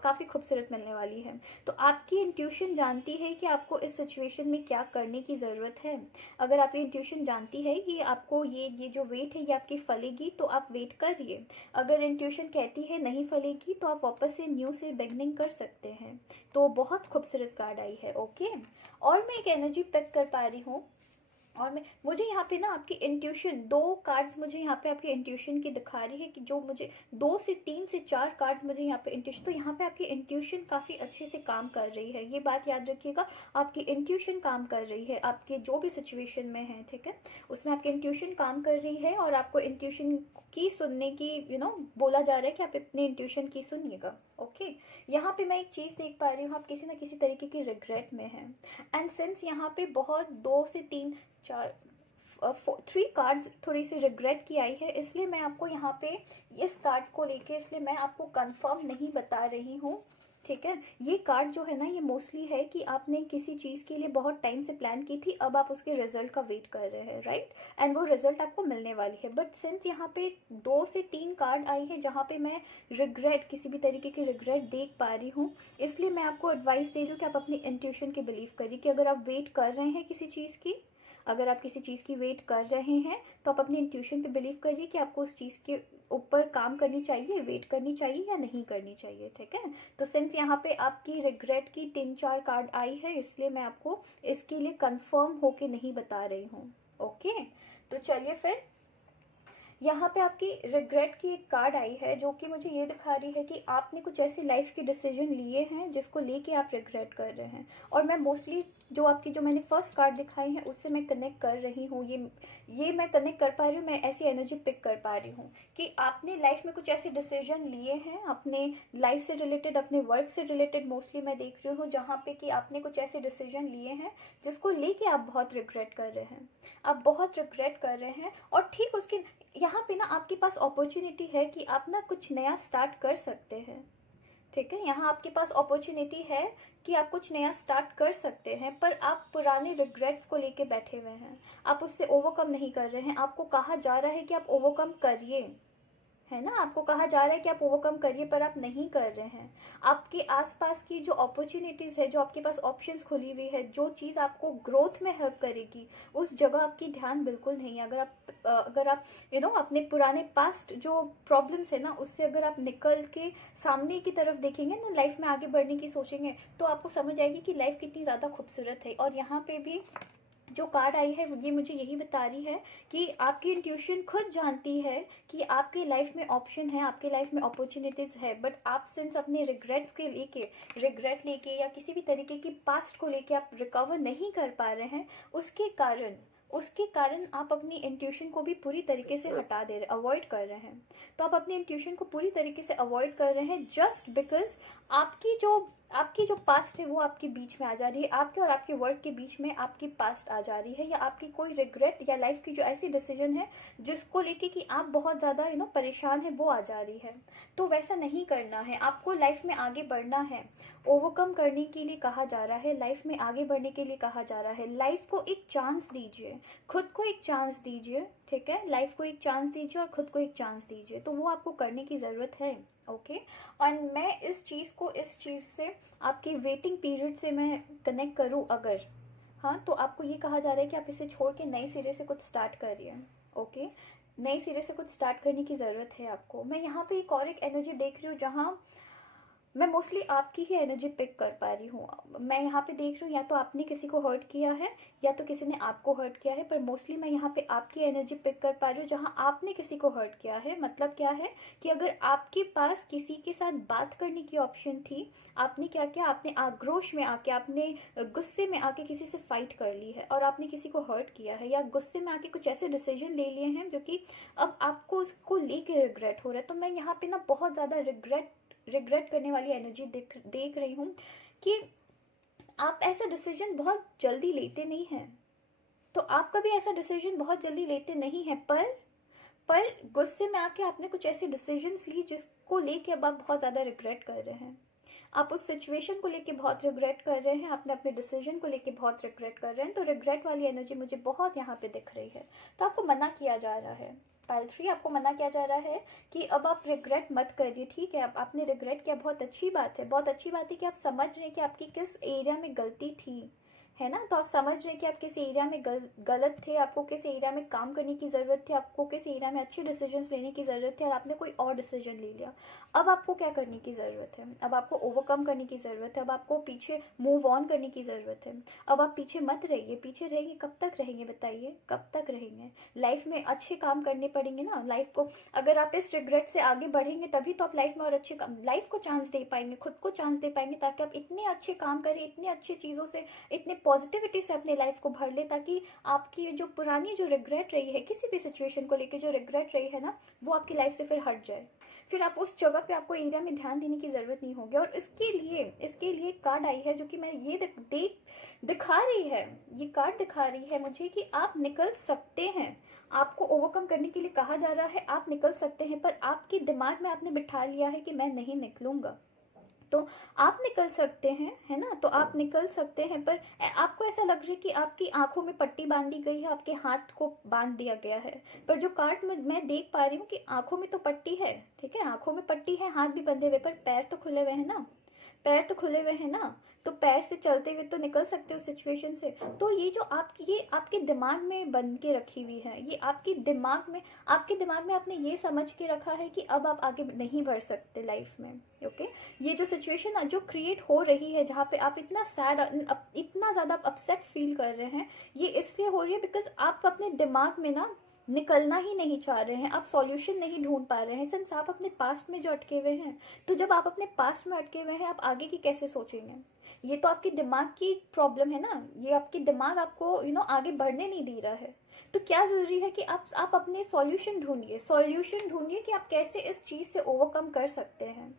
काफ़ी खूबसूरत मिलने वाली है। तो आपकी इंट्यूशन जानती है कि आपको इस सिचुएशन में क्या करने की ज़रूरत है। अगर आपकी इंट्यूशन जानती है कि आपको ये जो वेट है ये आपकी फलेगी, तो आप वेट करिए। अगर इंट्यूशन कहती है नहीं फलेगी, तो आप वापस से न्यू से बिगनिंग कर सकते हैं। तो बहुत खूबसूरत कार्ड आई है। ओके, और मैं एक एनर्जी पिक कर पा रही हूँ, और मैं मुझे यहाँ पे ना आपकी इंट्यूशन, दो कार्ड्स मुझे यहाँ पे आपकी इंट्यूशन की दिखा रही है कि जो मुझे 2 से 3 से 4 कार्ड्स मुझे यहाँ पे इंट्यूशन, तो यहाँ पे आपकी इंट्यूशन काफ़ी अच्छे से काम कर रही है। ये बात याद रखिएगा, आपकी इंट्यूशन काम कर रही है आपके जो भी सिचुएशन में है, ठीक है, उसमें आपकी इंट्यूशन काम कर रही है। और आपको इंट्यूशन की सुनने की बोला जा रहा है कि आप अपनी इंट्यूशन की सुनिएगा। ओके, यहाँ पे मैं एक चीज़ देख पा रही हूँ, आप किसी ना किसी तरीके की रिग्रेट में हैं। एंड सिंस यहाँ पे बहुत 2 से 3 4 3 कार्ड्स थोड़ी सी रिग्रेट की आई है, इसलिए मैं आपको यहाँ पे इस कार्ड को लेके, इसलिए मैं आपको कंफर्म नहीं बता रही हूँ। ठीक है, ये कार्ड जो है ना, ये मोस्टली है कि आपने किसी चीज़ के लिए बहुत टाइम से प्लान की थी, अब आप उसके रिजल्ट का वेट कर रहे हैं, राइट, एंड वो रिजल्ट आपको मिलने वाली है। बट सिंस यहाँ पे 2 से 3 कार्ड आई है जहाँ पे मैं रिग्रेट, किसी भी तरीके की रिग्रेट देख पा रही हूँ, इसलिए मैं आपको एडवाइस दे रही हूँ कि आप अपनी इंट्यूशन के बिलीव करिए कि अगर आप वेट कर रहे हैं किसी चीज़ की, अगर आप किसी चीज़ की वेट कर रहे हैं, तो आप अपनी इंट्यूशन पे बिलीव करिए कि आपको उस चीज़ के ऊपर काम करनी चाहिए, वेट करनी चाहिए या नहीं करनी चाहिए। ठीक है, तो सिंस यहाँ पे आपकी रिग्रेट की 3 4 कार्ड आई है, इसलिए मैं आपको इसके लिए कंफर्म होके नहीं बता रही हूँ। ओके, तो चलिए फिर, यहाँ पे आपकी रिग्रेट की एक कार्ड आई है जो कि मुझे ये दिखा रही है कि आपने कुछ ऐसी लाइफ के डिसीजन लिए हैं जिसको लेके आप रिग्रेट कर रहे हैं। और मैं मोस्टली जो मैंने फर्स्ट कार्ड दिखाई है उससे मैं कनेक्ट कर रही हूँ, ये मैं कनेक्ट कर पा रही हूँ, मैं ऐसी एनर्जी पिक कर पा रही हूँ कि आपने लाइफ में कुछ ऐसे डिसीजन लिए हैं अपने लाइफ से रिलेटेड, अपने वर्क से रिलेटेड, मोस्टली मैं देख रही हूँ जहाँ पे कि आपने कुछ ऐसे डिसीजन लिए हैं जिसको लेके आप बहुत रिग्रेट कर रहे हैं, आप बहुत रिग्रेट कर रहे हैं। और ठीक उसके यहाँ पे ना आपके पास अपॉर्चुनिटी है कि आप ना कुछ नया स्टार्ट कर सकते हैं। ठीक है, यहाँ आपके पास अपॉर्चुनिटी है कि आप कुछ नया स्टार्ट कर सकते हैं, पर आप पुराने रिग्रेट्स को लेके बैठे हुए हैं, आप उससे ओवरकम नहीं कर रहे हैं। आपको कहा जा रहा है कि आप ओवरकम करिए, है ना, आपको कहा जा रहा है कि आप ओवरकम करिए, पर आप नहीं कर रहे हैं। आपके आसपास की जो अपॉर्चुनिटीज़ है, जो आपके पास ऑप्शंस खुली हुई है, जो चीज़ आपको ग्रोथ में हेल्प करेगी, उस जगह आपकी ध्यान बिल्कुल नहीं है। अगर आप अपने पुराने पास्ट जो प्रॉब्लम्स है ना, उससे अगर आप निकल के सामने की तरफ देखेंगे ना, लाइफ में आगे बढ़ने की सोचेंगे, तो आपको समझ आएगी कि लाइफ कितनी ज़्यादा खूबसूरत है। और यहाँ पे भी जो कार्ड आई है ये मुझे यही बता रही है कि आपकी इंट्यूशन खुद जानती है कि आपके लाइफ में ऑप्शन है, आपके लाइफ में अपॉर्चुनिटीज़ है, बट आप सिंस अपने रिग्रेट लेके या किसी भी तरीके की पास्ट को लेके आप रिकवर नहीं कर पा रहे हैं, उसके कारण आप अपनी इंट्यूशन को भी पूरी तरीके से हटा दे रहे, अवॉइड कर रहे हैं। तो आप अपनी इंट्यूशन को पूरी तरीके से अवॉइड कर रहे हैं जस्ट बिकॉज आपकी जो पास्ट है वो आपके बीच में आ जा रही है, आपके और आपके वर्क के बीच में आपकी पास्ट आ जा रही है, या आपकी कोई रिग्रेट या लाइफ की जो ऐसी डिसीजन है जिसको लेके कि आप बहुत ज़्यादा परेशान है, वो आ जा रही है। तो वैसा नहीं करना है, आपको लाइफ में आगे बढ़ना है। ओवरकम करने के लिए कहा जा रहा है, लाइफ में आगे बढ़ने के लिए कहा जा रहा है। लाइफ को एक चांस दीजिए, खुद को एक चांस दीजिए। ठीक है, लाइफ को एक चांस दीजिए और खुद को एक चांस दीजिए, तो वो आपको करने की ज़रूरत है। ओके, और मैं इस चीज़ से आपके वेटिंग पीरियड से मैं कनेक्ट करूँ अगर, हाँ, तो आपको ये कहा जा रहा है कि आप इसे छोड़ के नए सिरे से कुछ स्टार्ट करिए। ओके, नए सिरे से कुछ स्टार्ट करने की ज़रूरत है आपको। मैं यहाँ पे एक और एक एनर्जी देख रही हूँ जहाँ मैं मोस्टली आपकी ही एनर्जी पिक कर पा रही हूँ। मैं यहाँ पे देख रही हूँ या तो आपने किसी को हर्ट किया है या तो किसी ने आपको हर्ट किया है, पर मोस्टली मैं यहाँ पे आपकी एनर्जी पिक कर पा रही हूँ जहाँ आपने किसी को हर्ट किया है। मतलब क्या है कि अगर आपके पास किसी के साथ बात करने की ऑप्शन थी, आपने क्या किया, आपने आक्रोश में आके, आपने गुस्से में आके किसी से फाइट कर ली है और आपने किसी को हर्ट किया है, या गुस्से में आके कुछ ऐसे डिसीजन ले लिए हैं जो कि अब आपको उसको लेके रिग्रेट हो रहा है। तो मैं यहाँ पे ना बहुत ज़्यादा रिग्रेट करने वाली एनर्जी देख रही हूँ कि आप ऐसा डिसीजन बहुत जल्दी लेते नहीं हैं। तो आप कभी ऐसा डिसीजन बहुत जल्दी लेते नहीं हैं, पर गुस्से में आके आपने कुछ ऐसे डिसीजंस ली जिसको लेके अब आप बहुत ज़्यादा रिग्रेट कर रहे हैं। आप उस सिचुएशन को लेके बहुत रिग्रेट कर रहे हैं, आपने अपने डिसीजन को लेके बहुत रिग्रेट कर रहे हैं। तो रिग्रेट वाली एनर्जी मुझे बहुत यहाँ पे दिख रही है। तो आपको मना किया जा रहा है, पाइल 3 आपको मना किया जा रहा है कि अब आप रिग्रेट मत करिए। ठीक है, अब आपने रिग्रेट किया, बहुत अच्छी बात है, बहुत अच्छी बात है कि आप समझ रहे हैं कि आपकी किस एरिया में गलती थी, है ना। तो आप समझ रहे हैं कि आप किस एरिया में गलत थे, आपको किस एरिया में काम करने की ज़रूरत थी, आपको किस एरिया में अच्छे डिसीजंस लेने की ज़रूरत थी और आपने कोई और डिसीजन ले लिया। अब आपको क्या करने की ज़रूरत है, अब आपको ओवरकम करने की ज़रूरत है, अब आपको पीछे मूव ऑन करने की ज़रूरत है। अब आप पीछे मत रहिए, पीछे रहेंगे कब तक रहेंगे बताइए, कब तक रहेंगे। लाइफ में अच्छे काम करने पड़ेंगे ना। लाइफ को अगर आप इस रिग्रेट से आगे बढ़ेंगे तभी तो आप लाइफ में और अच्छे काम, लाइफ को चांस दे पाएंगे, खुद को चांस दे पाएंगे, ताकि आप इतने अच्छे काम करें, इतनी अच्छी चीज़ों से, इतने पॉजिटिविटी से अपनी लाइफ को भर ले, ताकि आपकी जो पुरानी जो रिग्रेट रही है किसी भी सिचुएशन को लेके, जो रिग्रेट रही है ना, वो आपकी लाइफ से फिर हट जाए। फिर आप उस जगह पे आपको एरिया में ध्यान देने की ज़रूरत नहीं होगी। और इसके लिए एक कार्ड आई है जो कि मैं ये दिखा रही है, ये कार्ड दिखा रही है मुझे कि आप निकल सकते हैं। आपको ओवरकम करने के लिए कहा जा रहा है, आप निकल सकते हैं, पर आपके दिमाग में आपने बिठा लिया है कि मैं नहीं निकलूंगा। तो आप निकल सकते हैं, है ना। तो आप निकल सकते हैं, पर आपको ऐसा लग रहा है कि आपकी आंखों में पट्टी बांध दी गई है, आपके हाथ को बांध दिया गया है। पर जो कार्ड में मैं देख पा रही हूँ कि आंखों में तो पट्टी है, ठीक है, आंखों में पट्टी है, हाथ भी बंधे हुए, पर पैर तो खुले हुए हैं ना, पैर तो खुले हुए हैं ना। तो पैर से चलते हुए तो निकल सकते हो सिचुएशन से। तो ये जो आपकी, ये आपके दिमाग में बन के रखी हुई है, ये आपके दिमाग में आपने ये समझ के रखा है कि अब आप आगे नहीं बढ़ सकते लाइफ में। ओके, ये जो सिचुएशन जो क्रिएट हो रही है जहाँ पे आप इतना सैड, इतना ज़्यादा अपसेट फील कर रहे हैं, ये इसलिए हो रही है बिकॉज आप अपने दिमाग में ना निकलना ही नहीं चाह रहे हैं, आप सॉल्यूशन नहीं ढूंढ पा रहे हैं, सिंस आप अपने पास्ट में जो अटके हुए हैं। तो जब आप अपने पास्ट में अटके हुए हैं, आप आगे की कैसे सोचेंगे। ये तो आपके दिमाग की प्रॉब्लम है ना, ये आपके दिमाग आपको आगे बढ़ने नहीं दे रहा है। तो क्या ज़रूरी है कि आप अपने सॉल्यूशन ढूंढिए कि आप कैसे इस चीज़ से ओवरकम कर सकते हैं।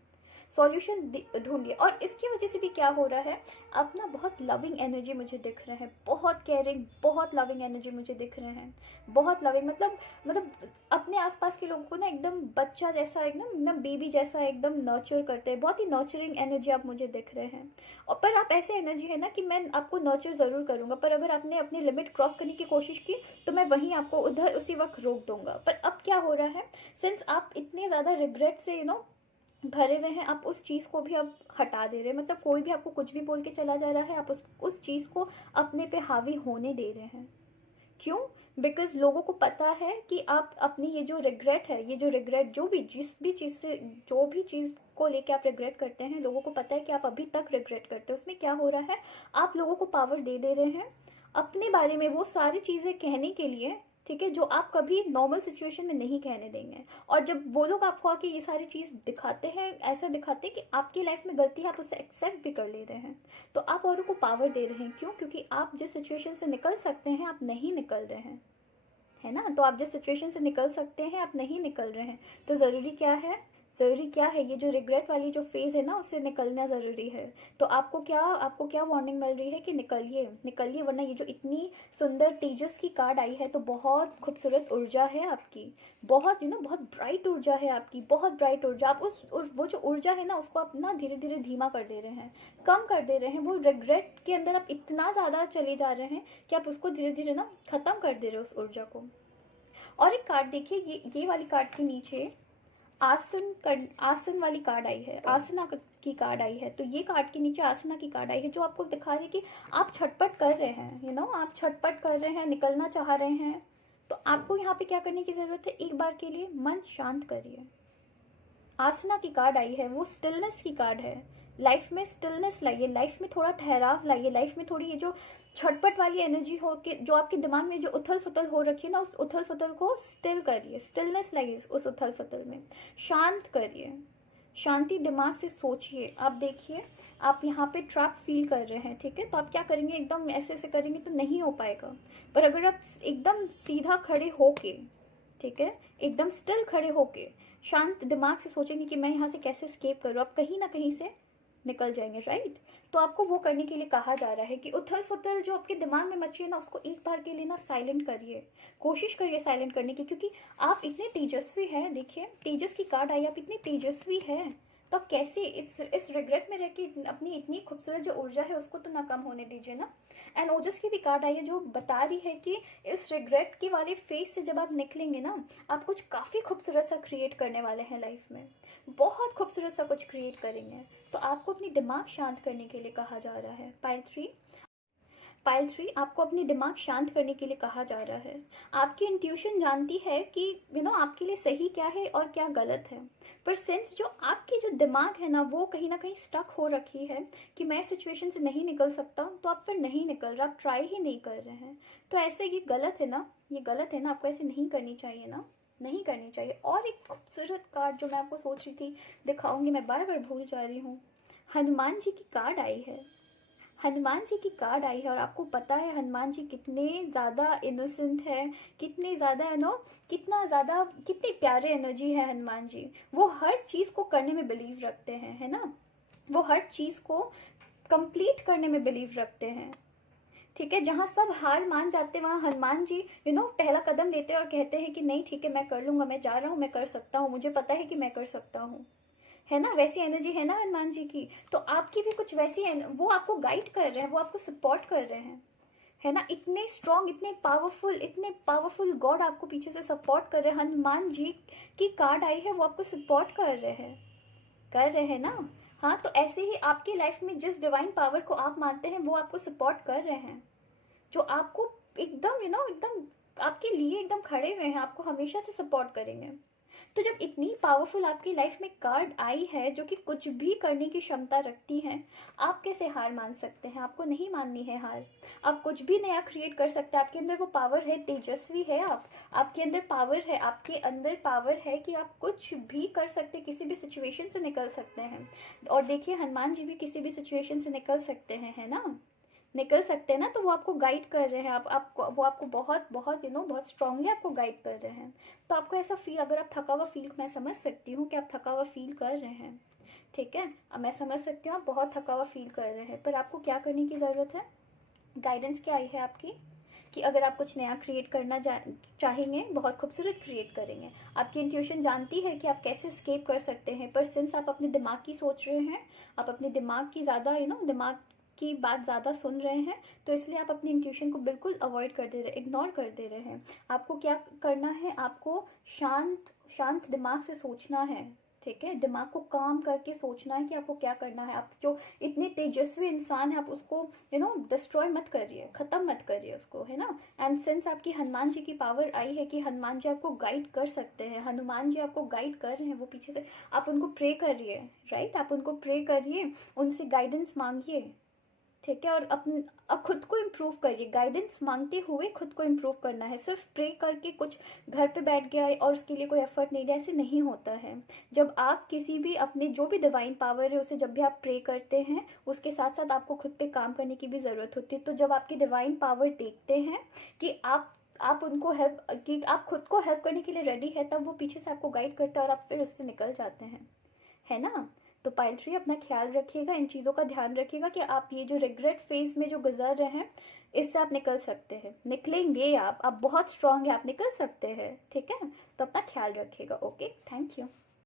सॉल्यूशन ढूंढिए। और इसकी वजह से भी क्या हो रहा है, अब ना बहुत लविंग एनर्जी मुझे दिख रहे हैं, बहुत केयरिंग, बहुत लविंग एनर्जी मुझे दिख रहे हैं, बहुत लविंग। मतलब अपने आसपास के लोगों को ना एकदम बच्चा जैसा, एकदम बेबी जैसा एकदम नर्चर करते हैं, बहुत ही नर्चरिंग एनर्जी आप मुझे दिख रहे हैं। और पर आप ऐसे एनर्जी है ना कि मैं आपको नर्चर ज़रूर करूँगा, पर अगर आपने अपनी लिमिट क्रॉस करने की कोशिश की तो मैं वहीं आपको उधर उसी वक्त रोक दूंगा। पर अब क्या हो रहा है, सिंस आप इतने ज़्यादा रिग्रेट से भरे हुए हैं, आप उस चीज़ को भी अब हटा दे रहे हैं। मतलब कोई भी आपको कुछ भी बोल के चला जा रहा है, आप उस चीज़ को अपने पे हावी होने दे रहे हैं। क्यों? बिकॉज लोगों को पता है कि आप अपनी ये जो रिग्रेट है, ये जो रिग्रेट, जिस भी चीज़ से, जो भी चीज़ को लेके आप रिग्रेट करते हैं, लोगों को पता है कि आप अभी तक रिग्रेट करते हैं। उसमें क्या हो रहा है, आप लोगों को पावर दे रहे हैं अपने बारे में वो सारी चीज़ें कहने के लिए, ठीक है, जो आप कभी नॉर्मल सिचुएशन में नहीं कहने देंगे। और जब वो लोग आपको आके ये सारी चीज़ दिखाते हैं, ऐसा दिखाते हैं कि आपकी लाइफ में गलती है, आप उसे एक्सेप्ट भी कर ले रहे हैं, तो आप औरों को पावर दे रहे हैं। क्यों? क्योंकि आप जिस सिचुएशन से निकल सकते हैं आप नहीं निकल रहे हैं, है ना। तो आप जिस सिचुएशन से निकल सकते हैं आप नहीं निकल रहे हैं। तो ज़रूरी क्या है, ये जो रिग्रेट वाली जो फेज़ है ना, उससे निकलना ज़रूरी है। तो आपको क्या वार्निंग मिल रही है कि निकलिए, वरना ये जो इतनी सुंदर तेजस की कार्ड आई है, तो बहुत खूबसूरत ऊर्जा है आपकी, बहुत बहुत ब्राइट ऊर्जा है आपकी, बहुत ब्राइट ऊर्जा। आप वो जो ऊर्जा है ना, उसको आप ना धीरे धीरे धीमा कर दे रहे हैं, कम कर दे रहे हैं। वो रिग्रेट के अंदर आप इतना ज़्यादा चले जा रहे हैं कि आप उसको धीरे धीरे ना ख़त्म कर दे रहे हो, उस ऊर्जा को। और एक कार्ड देखिए, ये वाली कार्ड के नीचे आसन वाली कार्ड आई है, आसना की कार्ड आई है। तो ये कार्ड के नीचे आसना की कार्ड आई है, जो आपको दिखा रही है कि आप छटपट कर रहे हैं, आप छटपट कर रहे हैं, निकलना चाह रहे हैं। तो आपको यहाँ पे क्या करने की ज़रूरत है, एक बार के लिए मन शांत करिए, आसना की कार्ड आई है, वो स्टिलनेस की कार्ड है। लाइफ में स्टिलनेस लाइए, लाइफ में थोड़ा ठहराव लाइए, लाइफ में थोड़ी ये जो छटपट वाली एनर्जी हो के जो आपके दिमाग में जो उथल फुथल हो रखी है ना, उस उथल फुथल को स्टिल करिए, स्टिलनेस लाइए उस उथल फुथल में, शांत करिए, शांति दिमाग से सोचिए। आप देखिए आप यहाँ पे ट्रैप फील कर रहे हैं, ठीक है, तो आप क्या करेंगे, एकदम ऐसे ऐसे करेंगे तो नहीं हो पाएगा। पर अगर आप एकदम सीधा खड़े होके, ठीक है, एकदम स्टिल खड़े होके शांत दिमाग से सोचेंगे कि मैं यहाँ से कैसे स्केप करूँ, आप कहीं ना कहीं से निकल जाएंगे, राइट। तो आपको वो करने के लिए कहा जा रहा है कि उथल फुथल जो आपके दिमाग में मची है ना, उसको एक बार के लिए ना साइलेंट करिए, कोशिश करिए साइलेंट करने की, क्योंकि आप इतने तेजस्वी हैं। देखिए तेजस की कार्ड आई, आप इतने तेजस्वी हैं, तो आप कैसे इस रिग्रेट में रह के अपनी इतनी खूबसूरत जो ऊर्जा है उसको तो ना कम होने दीजिए ना। एंड ओजस की भी कार्ड आई है जो बता रही है कि इस रिग्रेट की वाले फेस से जब आप निकलेंगे ना, आप कुछ काफ़ी खूबसूरत सा क्रिएट करने वाले हैं लाइफ में, बहुत खूबसूरत सा कुछ क्रिएट करेंगे। तो आपको अपनी दिमाग शांत करने के लिए कहा जा रहा है। पाइल 3 आपको अपनी दिमाग शांत करने के लिए कहा जा रहा है। आपकी इंट्यूशन जानती है कि आपके लिए सही क्या है और क्या गलत है, पर सिंस जो आपकी जो दिमाग है ना वो कहीं ना कहीं स्टक हो रखी है कि मैं सिचुएशन से नहीं निकल सकता, तो आप फिर नहीं निकल रहे, आप ट्राई ही नहीं कर रहे हैं। तो ऐसे ये गलत है ना, ये गलत है ना, आपको ऐसे नहीं करनी चाहिए ना, नहीं करनी चाहिए। और एक खूबसूरत कार्ड जो मैं आपको सोच रही थी दिखाऊंगी, मैं बार बार भूल जा रही हूँ। हनुमान जी की कार्ड आई है, हनुमान जी की कार्ड आई है, और आपको पता है हनुमान जी कितने ज़्यादा इनोसेंट है, कितने ज़्यादा कितना ज़्यादा, कितनी प्यारे एनर्जी है हनुमान जी। वो हर चीज़ को करने में बिलीव रखते हैं, है ना, वो हर चीज़ को कंप्लीट करने में बिलीव रखते हैं, ठीक है। जहाँ सब हार मान जाते हैं वहाँ हनुमान जी पहला कदम लेते हैं और कहते हैं कि नहीं ठीक है, मैं कर लूँगा, मैं जा रहा हूँ, मैं कर सकता हूँ, मुझे पता है कि मैं कर सकता हूँ, है ना। वैसी एनर्जी है ना हनुमान जी की, तो आपकी भी कुछ वैसी वो आपको गाइड कर रहे हैं, वो आपको सपोर्ट कर रहे हैं, है ना। इतने स्ट्रॉन्ग, इतने पावरफुल गॉड आपको पीछे से सपोर्ट कर रहे हैं। हनुमान जी की कार्ड आई है, वो आपको सपोर्ट कर रहे हैं ना। हाँ, तो ऐसे ही आपकी लाइफ में जिस डिवाइन पावर को आप मानते हैं वो आपको सपोर्ट कर रहे हैं, जो आपको एकदम एकदम आपके लिए एकदम खड़े हुए हैं, आपको हमेशा से सपोर्ट करेंगे। तो जब इतनी पावरफुल आपकी लाइफ में कार्ड आई है जो कि कुछ भी करने की क्षमता रखती है, आप कैसे हार मान सकते हैं? आपको नहीं माननी है हार। आप कुछ भी नया क्रिएट कर सकते हैं, आपके अंदर वो पावर है, तेजस्वी है आप, आपके अंदर पावर है, आपके अंदर पावर है कि आप कुछ भी कर सकते हैं, किसी भी सिचुएशन से निकल सकते हैं। और देखिए हनुमान जी भी किसी भी सिचुएशन से निकल सकते हैं, है ना, निकल सकते हैं ना। तो वो आपको गाइड कर रहे हैं, आपको वो आपको बहुत बहुत बहुत स्ट्रांगली आपको गाइड कर रहे हैं। तो आपको ऐसा फील, अगर आप थका हुआ फील, मैं समझ सकती हूँ कि आप थका हुआ फील कर रहे हैं, ठीक है, अब मैं समझ सकती हूँ आप बहुत थका हुआ फील कर रहे हैं, पर आपको क्या करने की ज़रूरत है? गाइडेंस क्या आई है आपकी कि अगर आप कुछ नया क्रिएट करना चाहेंगे, बहुत खूबसूरत क्रिएट करेंगे। आपकी इंट्यूशन जानती है कि आप कैसे स्केप कर सकते हैं, पर सिंस आप अपने दिमाग की सोच रहे हैं, आप अपने दिमाग की ज़्यादा दिमाग की बात ज़्यादा सुन रहे हैं, तो इसलिए आप अपनी इंट्यूशन को बिल्कुल अवॉइड कर दे रहे, इग्नोर कर दे रहे हैं। आपको क्या करना है? आपको शांत शांत दिमाग से सोचना है, ठीक है, दिमाग को काम करके सोचना है कि आपको क्या करना है। आप जो इतने तेजस्वी इंसान है, आप उसको डिस्ट्रॉय मत करिए, ख़त्म मत करिए उसको, है ना। एंड सिंस आपकी हनुमान जी की पावर आई है कि हनुमान जी आपको गाइड कर सकते हैं, हनुमान जी आपको गाइड कर रहे हैं, वो पीछे से, आप उनको प्रे करिए, राइट, आप उनको प्रे करिए, उनसे गाइडेंस मांगिए, ठीक है। और अब खुद को इम्प्रूव करिए, गाइडेंस मांगते हुए खुद को इम्प्रूव करना है। सिर्फ प्रे करके कुछ घर पे बैठ गया और उसके लिए कोई एफर्ट नहीं दिया, ऐसे नहीं होता है। जब आप किसी भी अपने जो भी डिवाइन पावर है उसे जब भी आप प्रे करते हैं, उसके साथ साथ आपको खुद पे काम करने की भी ज़रूरत होती है। तो जब आपकी डिवाइन पावर देखते हैं कि आप उनको हेल्प, कि आप खुद को हेल्प करने के लिए रेडी है, तब वो पीछे से आपको गाइड करते हैं और आप फिर उससे निकल जाते हैं, है ना। तो पाइल 3 अपना ख्याल रखिएगा, इन चीज़ों का ध्यान रखिएगा कि आप ये जो रिग्रेट फेज में जो गुजर रहे हैं, इससे आप निकल सकते हैं, निकलेंगे आप बहुत स्ट्रांग है, आप निकल सकते हैं, ठीक है। तो अपना ख्याल रखिएगा। Okay, thank you.